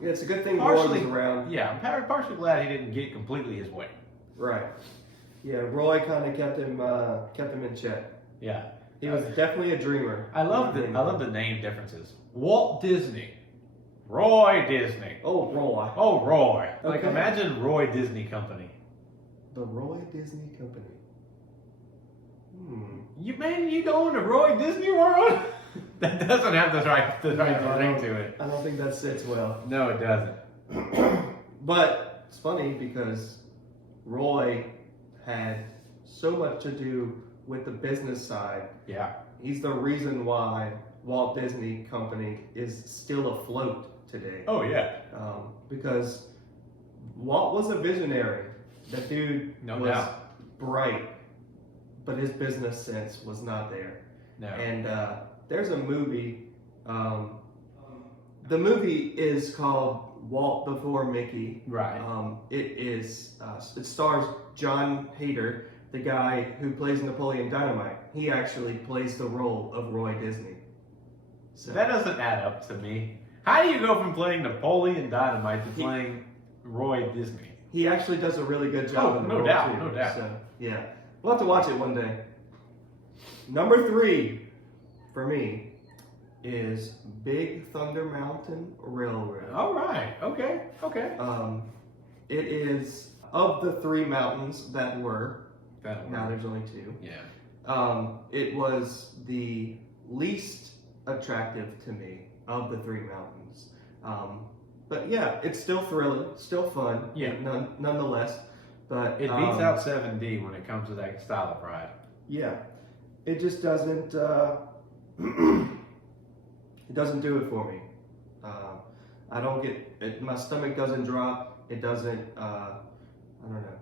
Yeah, it's a good thing Roy was around. Yeah, I'm partially glad he didn't get completely his way. Right. Yeah, Roy kind of kept him in check. Yeah. He was definitely a dreamer. I love the name differences. Walt Disney. Roy Disney. Oh, Roy. Oh, Roy. Okay. Like, imagine Roy Disney Company. The Roy Disney Company. You going to Roy Disney World? That doesn't have the right ring to it. I don't think that sits well. No, it doesn't. But it's funny because Roy had so much to do with the business side. Yeah. He's the reason why Walt Disney Company is still afloat today. Oh, yeah. Because Walt was a visionary. That dude was bright, but his business sense was not there. No. And there's a movie. The movie is called Walt Before Mickey. Right. It stars John Hader the guy who plays Napoleon Dynamite, he actually plays the role of Roy Disney. So That doesn't add up to me. How do you go from playing Napoleon Dynamite to playing Roy Disney? he actually does a really good job. Oh, in the no role doubt, too. no doubt. So yeah, we'll have to watch it one day. Number 3 for me is Big Thunder Mountain Railroad. All right. Okay. Okay. It is of the 3 mountains that were. That'll Now work. there's only 2. Yeah. It was the least attractive to me of the 3 mountains. But yeah, it's still thrilling, still fun, Yeah. nonetheless. But It beats out 7D when it comes to that style of ride. Yeah, it just doesn't. It doesn't do it for me. I don't get it. My stomach doesn't drop. It doesn't. I don't know.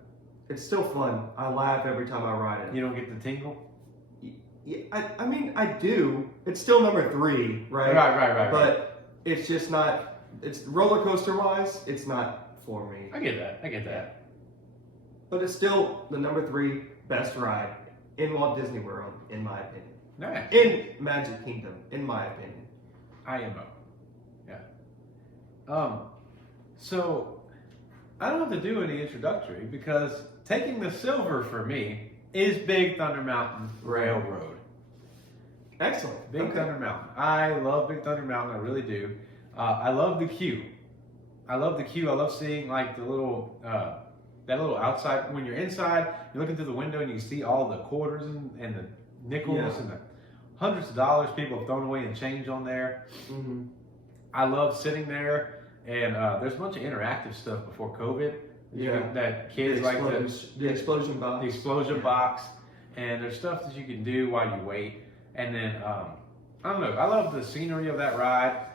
It's still fun. I laugh every time I ride it. You don't get the tingle? Yeah, I mean, I do. It's still number 3, right? Right. But it's just not. It's roller coaster wise. It's not for me. I get that. But it's still the number 3 best ride in Walt Disney World, in my opinion. Nice. In Magic Kingdom, in my opinion. IMO. Yeah. So I don't have to do any introductory because taking the silver for me is Big Thunder Mountain Railroad. Excellent. Big Thunder Mountain. I love Big Thunder Mountain. I really do. I love the queue. I love seeing like the little that little outside. When you're inside, you're looking through the window and you see all the quarters and the nickels and the hundreds of dollars people have thrown away in change on there. Mm-hmm. I love sitting there. And there's a bunch of interactive stuff before COVID. That kids like the explosion box. The explosion box. And there's stuff that you can do while you wait. And then I don't know. I love the scenery of that ride.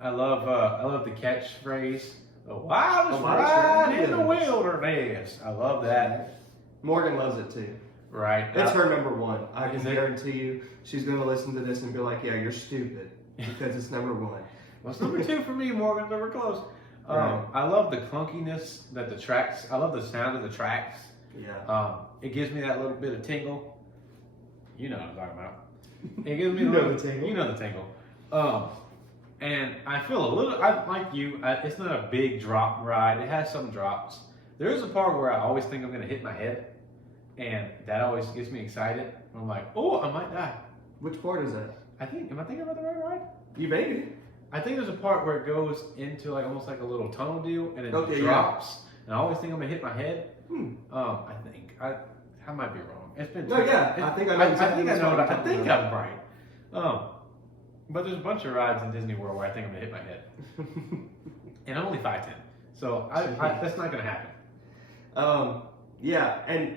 I love the catchphrase. The wildest ride in the wilderness. I love that. Morgan loves it too. Right. It's her number 1. I can guarantee you, she's gonna listen to this and be like, "Yeah, you're stupid," because it's number 1. Well, it's number 2 for me, Morgan. We're close. Right. I love the clunkiness that the tracks. I love the sound of the tracks. Yeah. It gives me that little bit of tingle. You know what I'm talking about. It gives me the tingle. You know the tingle. And I feel a little. Like you. It's not a big drop ride. It has some drops. There is a part where I always think I'm going to hit my head, and that always gets me excited. I'm like, oh, I might die. Which part is that? Am I thinking about the right ride? You maybe. I think there's a part where it goes into like almost like a little tunnel deal, and it drops. Yeah. And I always think I'm gonna hit my head. I think I might be wrong. It's been I think I know. I think I'm right. But there's a bunch of rides in Disney World where I think I'm gonna hit my head, and I'm only 5'10", so that's not gonna happen. Yeah, and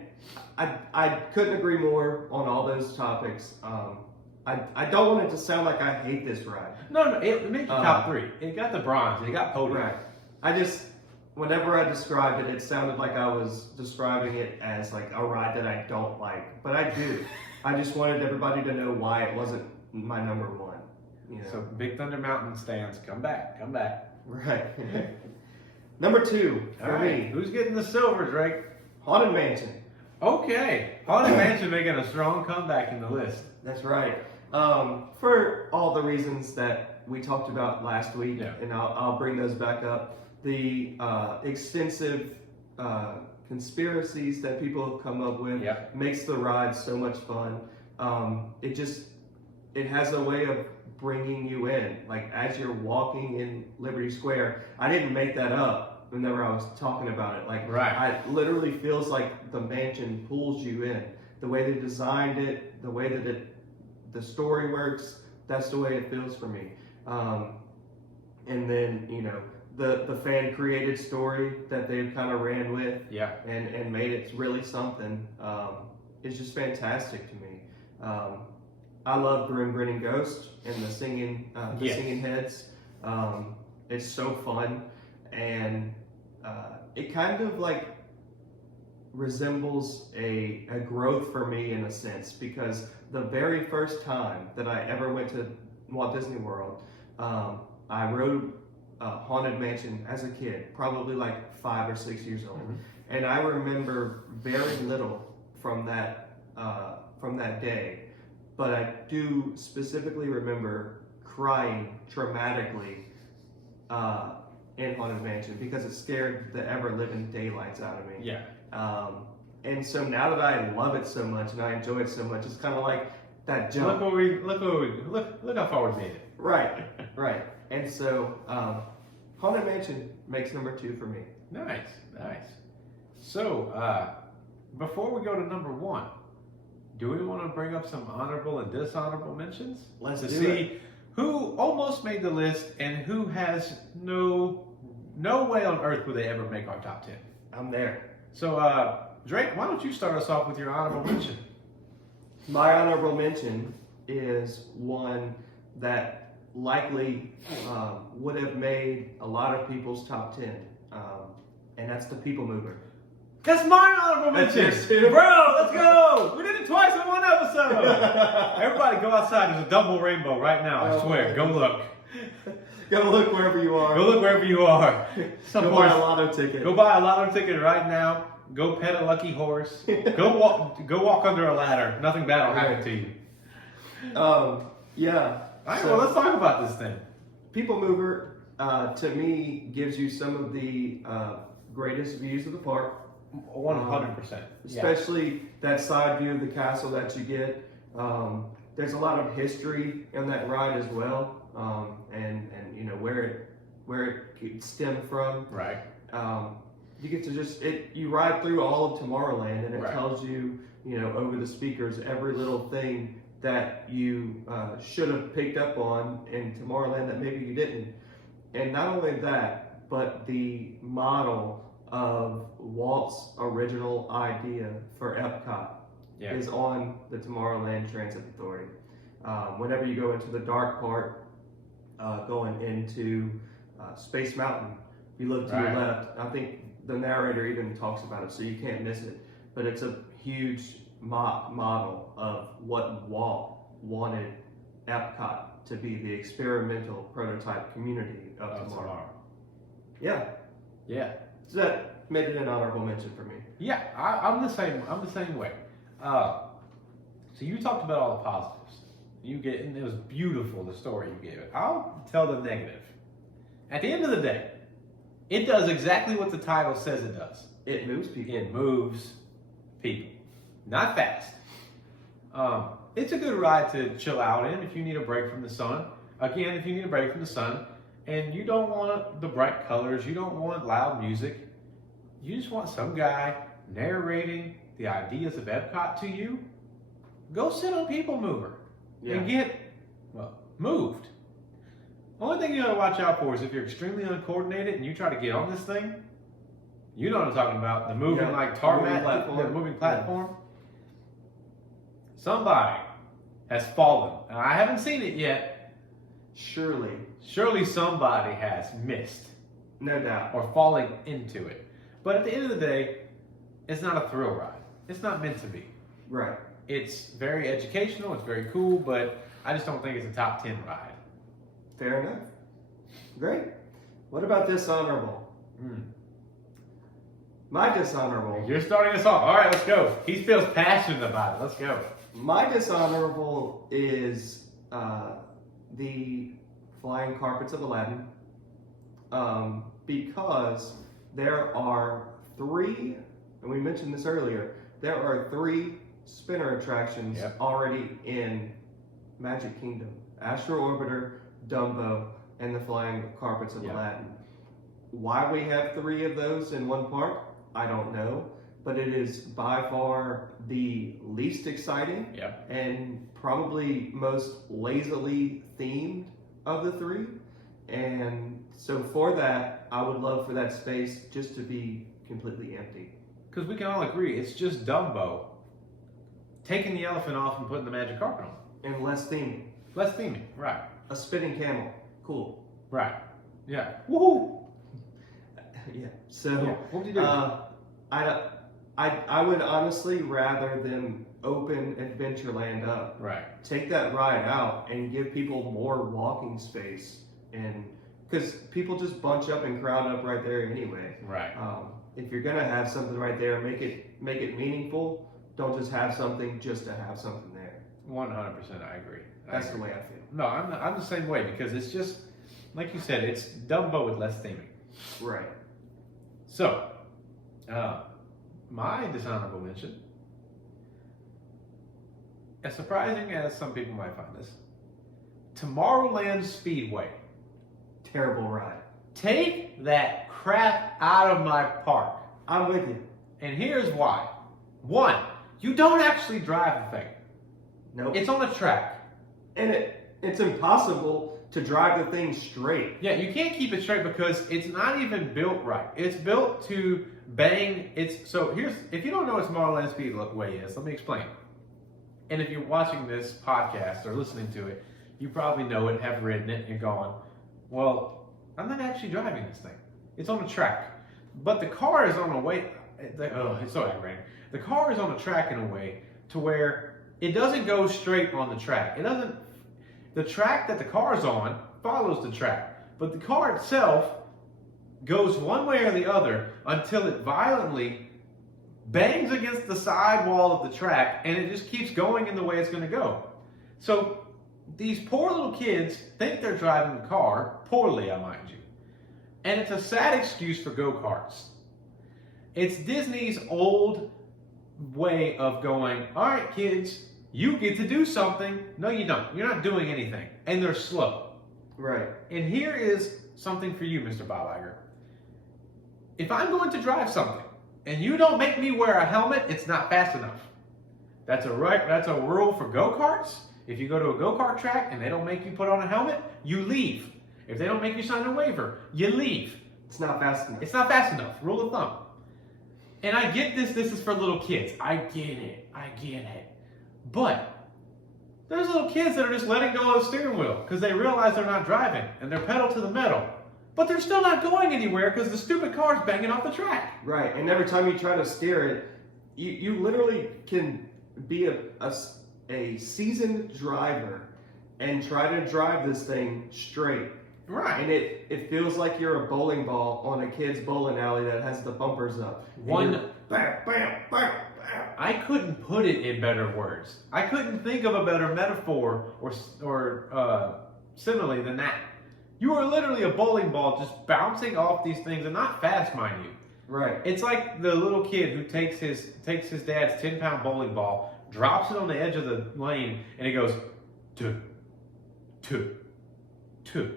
I couldn't agree more on all those topics. I don't want it to sound like I hate this ride. No, it made the top 3. It got the bronze. It got podium. Right. Whenever I described it, it sounded like I was describing it as like a ride that I don't like, but I do. I just wanted everybody to know why it wasn't my number 1. You know? So Big Thunder Mountain stands. Come back. Right. Number 2 for me. Who's getting the silver, Drake? Haunted Mansion. Okay. Haunted Mansion making a strong comeback in the list. That's right. For all the reasons that we talked about last week, and I'll bring those back up. The extensive conspiracies that people have come up with makes the ride so much fun. It has a way of bringing you in. Like as you're walking in Liberty Square, I didn't make that up whenever I was talking about it. Like I literally feels like the mansion pulls you in. The way they designed it, the way that the story works, that's the way it feels for me. And then, the fan created story that they kind of ran with and made it really something. It's just fantastic to me. I love Grim Grinning Ghost and the singing heads. It's so fun, and it kind of like resembles a growth for me in a sense, because the very first time that I ever went to Walt Disney World, I rode Haunted Mansion as a kid, probably like 5 or 6 years old. And I remember very little from that day, but I do specifically remember crying dramatically in Haunted Mansion because it scared the ever-living daylights out of me. Yeah. And so now that I love it so much and I enjoy it so much, it's kind of like that jump. Look how far we made it. Right. And so Haunted Mansion makes number 2 for me. Nice. So, before we go to number 1, do we want to bring up some honorable and dishonorable mentions? Let's to do see it. who almost made the list and who has no way on earth would they ever make our top 10. I'm there. So, Drake, why don't you start us off with your honorable mention? My honorable mention is one that likely would have made a lot of people's top 10, and that's The People Mover. That's my honorable mention. That's yours too? Bro, let's go. We did it twice in one episode. Everybody go outside. There's a double rainbow right now. I swear. Go look. Go look wherever you are. Go look wherever you are. Go buy a lotto ticket. Go buy a lotto ticket right now. Go pet a lucky horse. Go walk under a ladder. Nothing bad will happen to you. Yeah. All right, So, well, let's talk about this then. People Mover, to me, gives you some of the greatest views of the park. 100%. Especially that side view of the castle that you get. There's a lot of history in that ride as well, and you know where it stemmed from. Right. You get to you ride through all of Tomorrowland, and it Right. tells you over the speakers every little thing that you should have picked up on in Tomorrowland that maybe you didn't. And not only that, but the model of Walt's original idea for Epcot is on the Tomorrowland Transit Authority. Whenever you go into the dark part, going into Space Mountain, you look to your left. I think the narrator even talks about it, so you can't miss it. But it's a huge model of what Walt wanted Epcot to be, the experimental prototype community of tomorrow. Yeah. So that made it an honorable mention for me. Yeah, I'm the same way. So you talked about all the positives. And it was beautiful, the story you gave it. I'll tell the negative. At the end of the day, it does exactly what the title says it does. It moves people. It moves people. Not fast. It's a good ride to chill out in if you need a break from the sun. Again, if you need a break from the sun and you don't want the bright colors, you don't want loud music, you just want some guy narrating the ideas of Epcot to you, go sit on People Mover and get, moved. Only thing you gotta watch out for is if you're extremely uncoordinated and you try to get on this thing, you know what I'm talking about, the moving like tarmac, the moving platform. Somebody has fallen, and I haven't seen it yet. Surely somebody has missed. No doubt. Or falling into it. But at the end of the day, it's not a thrill ride. It's not meant to be. Right. It's very educational, it's very cool, but I just don't think it's a top 10 ride. Fair enough. Great. What about dishonorable? My dishonorable. You're starting us off. All right, let's go. He feels passionate about it. Let's go. My dishonorable is the Flying Carpets of Aladdin, because there are 3, and we mentioned this earlier, there are 3 spinner attractions already in Magic Kingdom: Astro Orbiter, Dumbo, and the Flying Carpets of Aladdin. Why we have 3 of those in one park, I don't know, but it is by far the least exciting and probably most lazily themed of the 3. And so for that, I would love for that space just to be completely empty. Because we can all agree, it's just Dumbo taking the elephant off and putting the magic carpet on. And less theming. Less theming, right. A spinning camel, cool. Right, yeah. Woohoo! Yeah, so what would you do? I would honestly rather them open Adventureland up. Right. Take that ride out and give people more walking space, and because people just bunch up and crowd up right there anyway. Right. If you're gonna have something right there, make it meaningful, Don't just have something just to have something there. 100%, I agree. That's the way I feel. No, I'm the same way because it's just, like you said, it's Dumbo with less theming. Right. So, my dishonorable mention, as surprising as some people might find this, Tomorrowland Speedway. Terrible ride. Take that crap out of my park. I'm with you. And here's why. One, you don't actually drive the thing. Nope. It's on a track. And it's impossible to drive the thing straight. Yeah, you can't keep it straight because it's not even built right. It's built to bang. So here's, if you don't know what Tomorrowland Speedway is, let me explain. And if you're watching this podcast or listening to it, you probably know it, have ridden it, and gone, well, I'm not actually driving this thing. It's on a track. But the car is on a way, it's so aggravating. The car is on a track in a way to where it doesn't go straight on the track. The track that the car is on follows the track. But the car itself goes one way or the other until it violently bangs against the side wall of the track and it just keeps going in the way it's going to go. So these poor little kids think they're driving the car, poorly, I mind you. And it's a sad excuse for go-karts. It's Disney's old way of going, all right, kids, you get to do something. No, you don't. You're not doing anything. And they're slow. Right. And here is something for you, Mr. Bob Iger. If I'm going to drive something and you don't make me wear a helmet, it's not fast enough. That's a rule for go-karts. If you go to a go-kart track and they don't make you put on a helmet, you leave. If they don't make you sign a waiver, you leave. It's not fast enough. It's not fast enough. Rule of thumb. And I get this is for little kids. I get it. But there's little kids that are just letting go of the steering wheel because they realize they're not driving and they're pedal to the metal. But they're still not going anywhere because the stupid car's banging off the track. Right. And every time you try to steer it, you literally can be a seasoned driver and try to drive this thing straight. Right. And it feels like you're a bowling ball on a kid's bowling alley that has the bumpers up. Bam, bam, bam, bam. I couldn't put it in better words. I couldn't think of a better metaphor or simile than that. You are literally a bowling ball just bouncing off these things, and not fast, mind you. Right. It's like the little kid who takes his dad's 10-pound bowling ball, drops it on the edge of the lane, and it goes, two,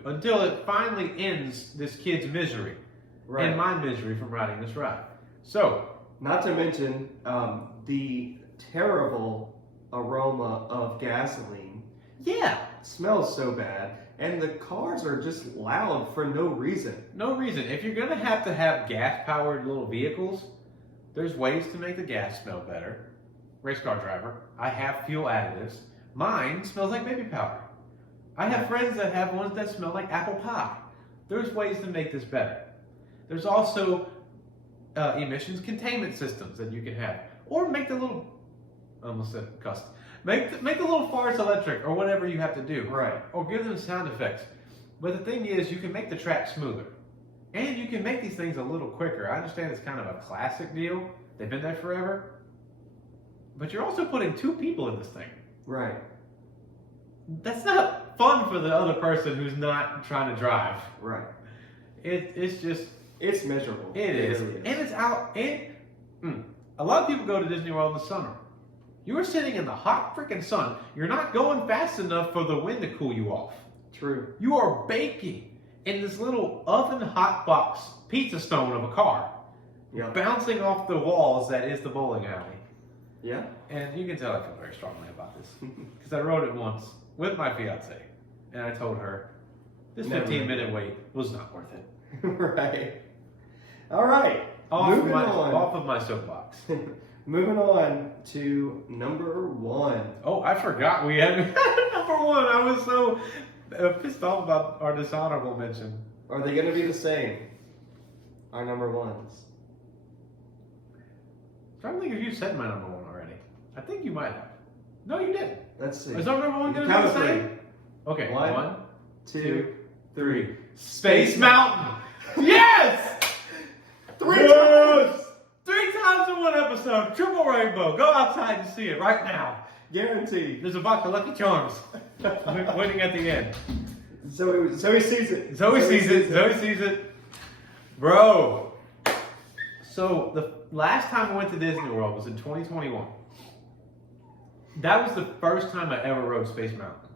until it finally ends this kid's misery. Right. And my misery from riding this ride. So, not to mention the terrible aroma of gasoline. Yeah. It smells so bad. And the cars are just loud for no reason. No reason. If you're going to have gas-powered little vehicles, there's ways to make the gas smell better. Race car driver, I have fuel additives. Mine smells like baby powder. I have friends that have ones that smell like apple pie. There's ways to make this better. There's also emissions containment systems that you can have. Or make the little, I almost said cussed. Make the little farts electric or whatever you have to do. Right. Or give them sound effects. But the thing is, you can make the track smoother. And you can make these things a little quicker. I understand it's kind of a classic deal. They've been there forever. But you're also putting two people in this thing. Right. That's not fun for the other person who's not trying to drive. Right. It's just... It's miserable. It is. Really is. And it's out... A lot of people go to Disney World in the summer. You are sitting in the hot freaking sun. You're not going fast enough for the wind to cool you off. True. You are baking in this little oven hot box pizza stone of a car. Yeah. Bouncing off the walls that is the bowling alley. Yeah. And you can tell I feel very strongly about this. Because I rode it once with my fiance. And I told her, this 15-minute wait was not worth it. Right. All right. Off of my soapbox. Moving on to number one. Oh, I forgot we had number one. I was so pissed off about our dishonorable mention. Are they going to be the same? Our number ones. I'm trying to think if you said my number one already. I think you might have. No, you didn't. Let's see. Is our number one going to be the same? Okay. One, two, three. Space Mountain. Yes! Three times! 3 times! times in one episode, triple rainbow. Go outside and see it right now. Guaranteed. There's a box of Lucky Charms waiting at the end. Zoe sees it. Zoe sees it. Bro. So the last time I went to Disney World was in 2021. That was the first time I ever rode Space Mountain.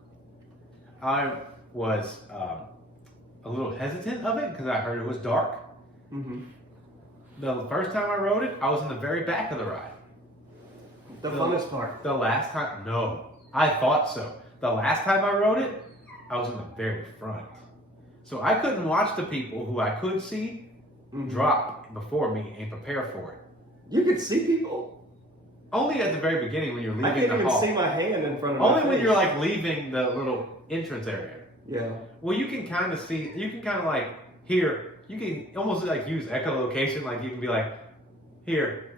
I was a little hesitant of it because I heard it was dark. Mm-hmm. The first time I rode it, I was in the very back of the ride. The funnest part. The last time, no, I thought so. The last time I rode it, I was in the very front. So I couldn't watch the people who I could see drop before me and prepare for it. You could see people? Only at the very beginning when you're leaving I can't the even hall. see my hand in front of Only my when face. you're like leaving the little entrance area. Yeah. Well, you can kind of see, you can kind of like hear, you can almost like use echolocation, like you can be like, here,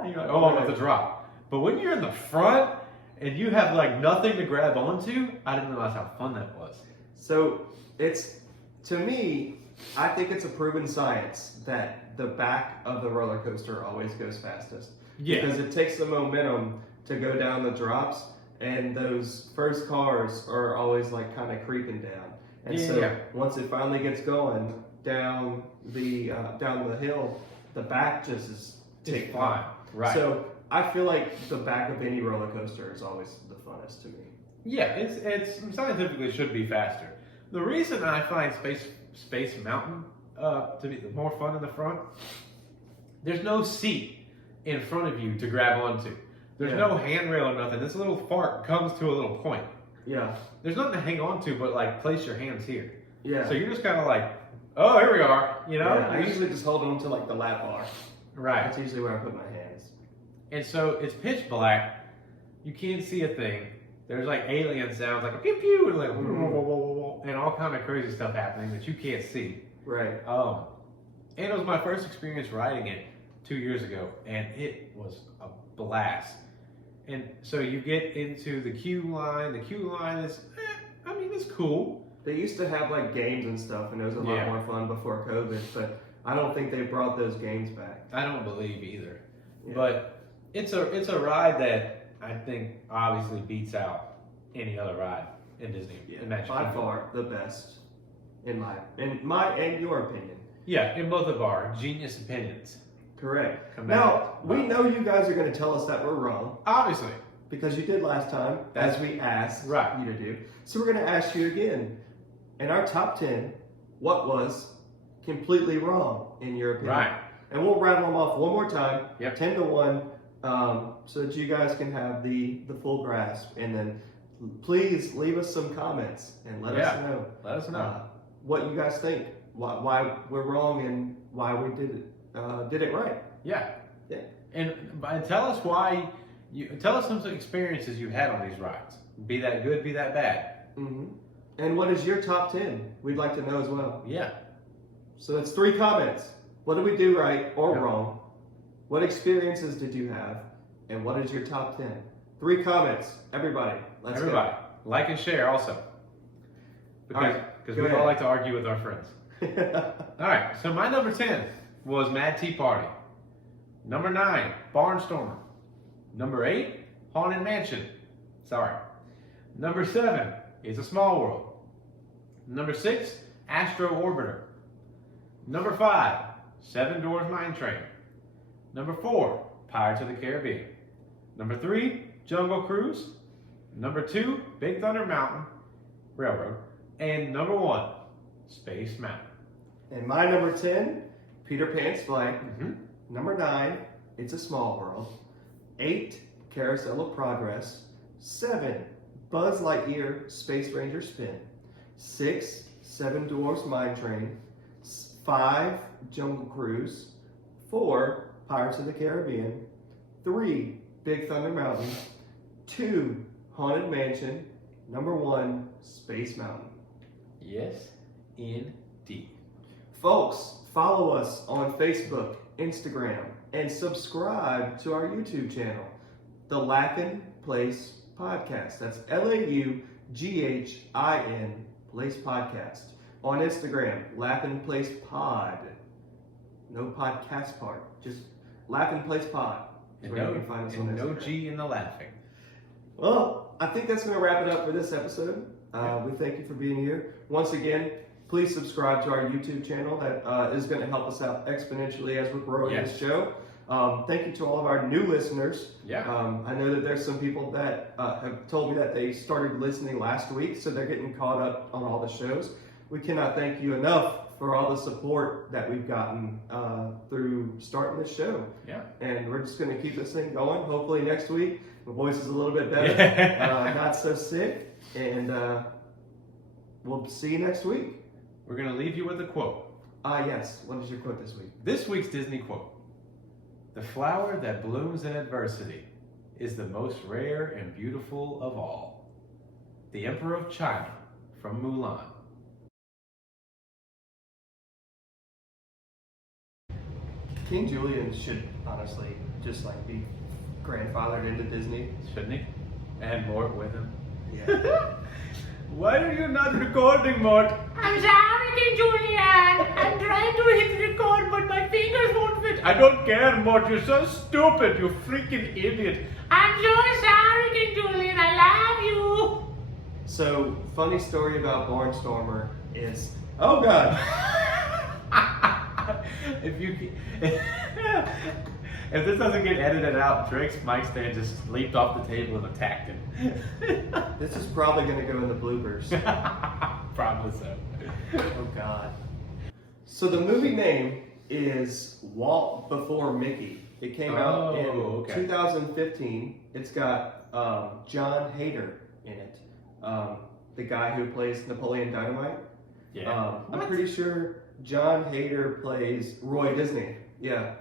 and you're like, oh, I'm about to drop. But when you're in the front and you have like nothing to grab onto, I didn't realize how fun that was. So it's, to me, I think it's a proven science that the back of the roller coaster always goes fastest. Yeah. Because it takes the momentum to go down the drops, and those first cars are always like kind of creeping down. And once it finally gets going down the hill, the back just is It's fine. Right. So I feel like the back of any roller coaster is always the funnest to me. Yeah, it's scientifically should be faster. The reason I find Space Mountain to be more fun in the front, there's no seat in front of you to grab onto. There's no handrail or nothing. This little fart comes to a little point. Yeah. There's nothing to hang on to but like place your hands here. Yeah. So you're just kind of like, oh, here we are, you know? Yeah, I usually just hold on to like the lap bar. Right. That's usually where I put my hands. And so it's pitch black. You can't see a thing. There's like alien sounds like a pew pew and like and all kind of crazy stuff happening that you can't see. Right. And it was my first experience riding it 2 years ago, and it was a blast. And so you get into the queue line. The queue line is, I mean, it's cool. They used to have like games and stuff, and it was a lot more fun before COVID, but I don't think they brought those games back. I don't believe either. Yeah. But it's a ride that I think obviously beats out any other ride in Disney. in Magic by Kingdom. far the best in my and your opinion. Yeah, in both of our genius opinions. Correct. Come Now, back. we know you guys are going to tell us that we're wrong, Obviously. because you did last time, as we asked Right. you to do. So we're going to ask you again. In our top 10, what was completely wrong in your opinion? Right. And we'll rattle them off one more time, Yep. 10 to 1, so that you guys can have the full grasp. And then please leave us some comments and let us know. Let us know. What you guys think, why we're wrong and why we did it right. Yeah. Yeah. And tell us why tell us some experiences you've had on these rides. Be that good, be that bad. Mm-hmm. And what is your top 10? We'd like to know as well. Yeah. So that's 3 comments. What did we do right or wrong? What experiences did you have? And what is your top 10? 3 comments. Everybody. Let's Everybody. Like and share also. Because we all like to argue with our friends. go. All right. So my number 10 was Mad Tea Party. Number 9, Barnstormer. Number 8, Haunted Mansion. Sorry. Number 7, It's a Small World. Number 6, Astro Orbiter. Number 5, Seven Doors Mine Train. Number 4, Pirates of the Caribbean. Number 3, Jungle Cruise. Number 2, Big Thunder Mountain Railroad. And number 1, Space Mountain. And my number 10, Peter Pan's Flight. Mm-hmm. Number 9, It's a Small World. 8, Carousel of Progress. 7, Buzz Lightyear Space Ranger Spin. 6, Seven Dwarfs Mine Train. 5, Jungle Cruise. 4, Pirates of the Caribbean. 3, Big Thunder Mountain. 2, Haunted Mansion. Number 1, Space Mountain. Yes, indeed. Folks, follow us on Facebook, Instagram, and subscribe to our YouTube channel, the Laughin Place Podcast. That's Laughin Place Podcast. On Instagram, Laughin Place Pod. No podcast part, just Laughin Place Pod. And Where you can find us on no Instagram. G in the laughing. Well, I think that's going to wrap it up for this episode. We thank you for being here. Once again, please subscribe to our YouTube channel. That is going to help us out exponentially as we're growing this show. Thank you to all of our new listeners. Yeah. I know that there's some people that have told me that they started listening last week, so they're getting caught up on all the shows. We cannot thank you enough for all the support that we've gotten through starting this show. Yeah. And we're just going to keep this thing going. Hopefully next week, my voice is a little bit better, not so sick, and we'll see you next week. We're going to leave you with a quote. Yes. What is your quote this week? This week's Disney quote. The flower that blooms in adversity is the most rare and beautiful of all. The Emperor of China from Mulan. King Julian should honestly just like be grandfathered into Disney. Shouldn't he? And Mort with him. Yeah. Why are you not recording, Mort? I'm sorry, King Julian. I'm trying to hit record, but my fingers won't fit. I don't care, Mort. You're so stupid, you freaking idiot. I'm so sorry, King Julian. I love you. So, funny story about Barnstormer is, oh God. If this doesn't get edited out, Drake's mic stand just leaped off the table and attacked him. This is probably going to go in the bloopers. Probably so. Oh God. So the movie name is Walt Before Mickey. It came out in 2015. It's got John Hader in it. The guy who plays Napoleon Dynamite. Yeah. I'm pretty sure John Hader plays Roy Disney. Yeah.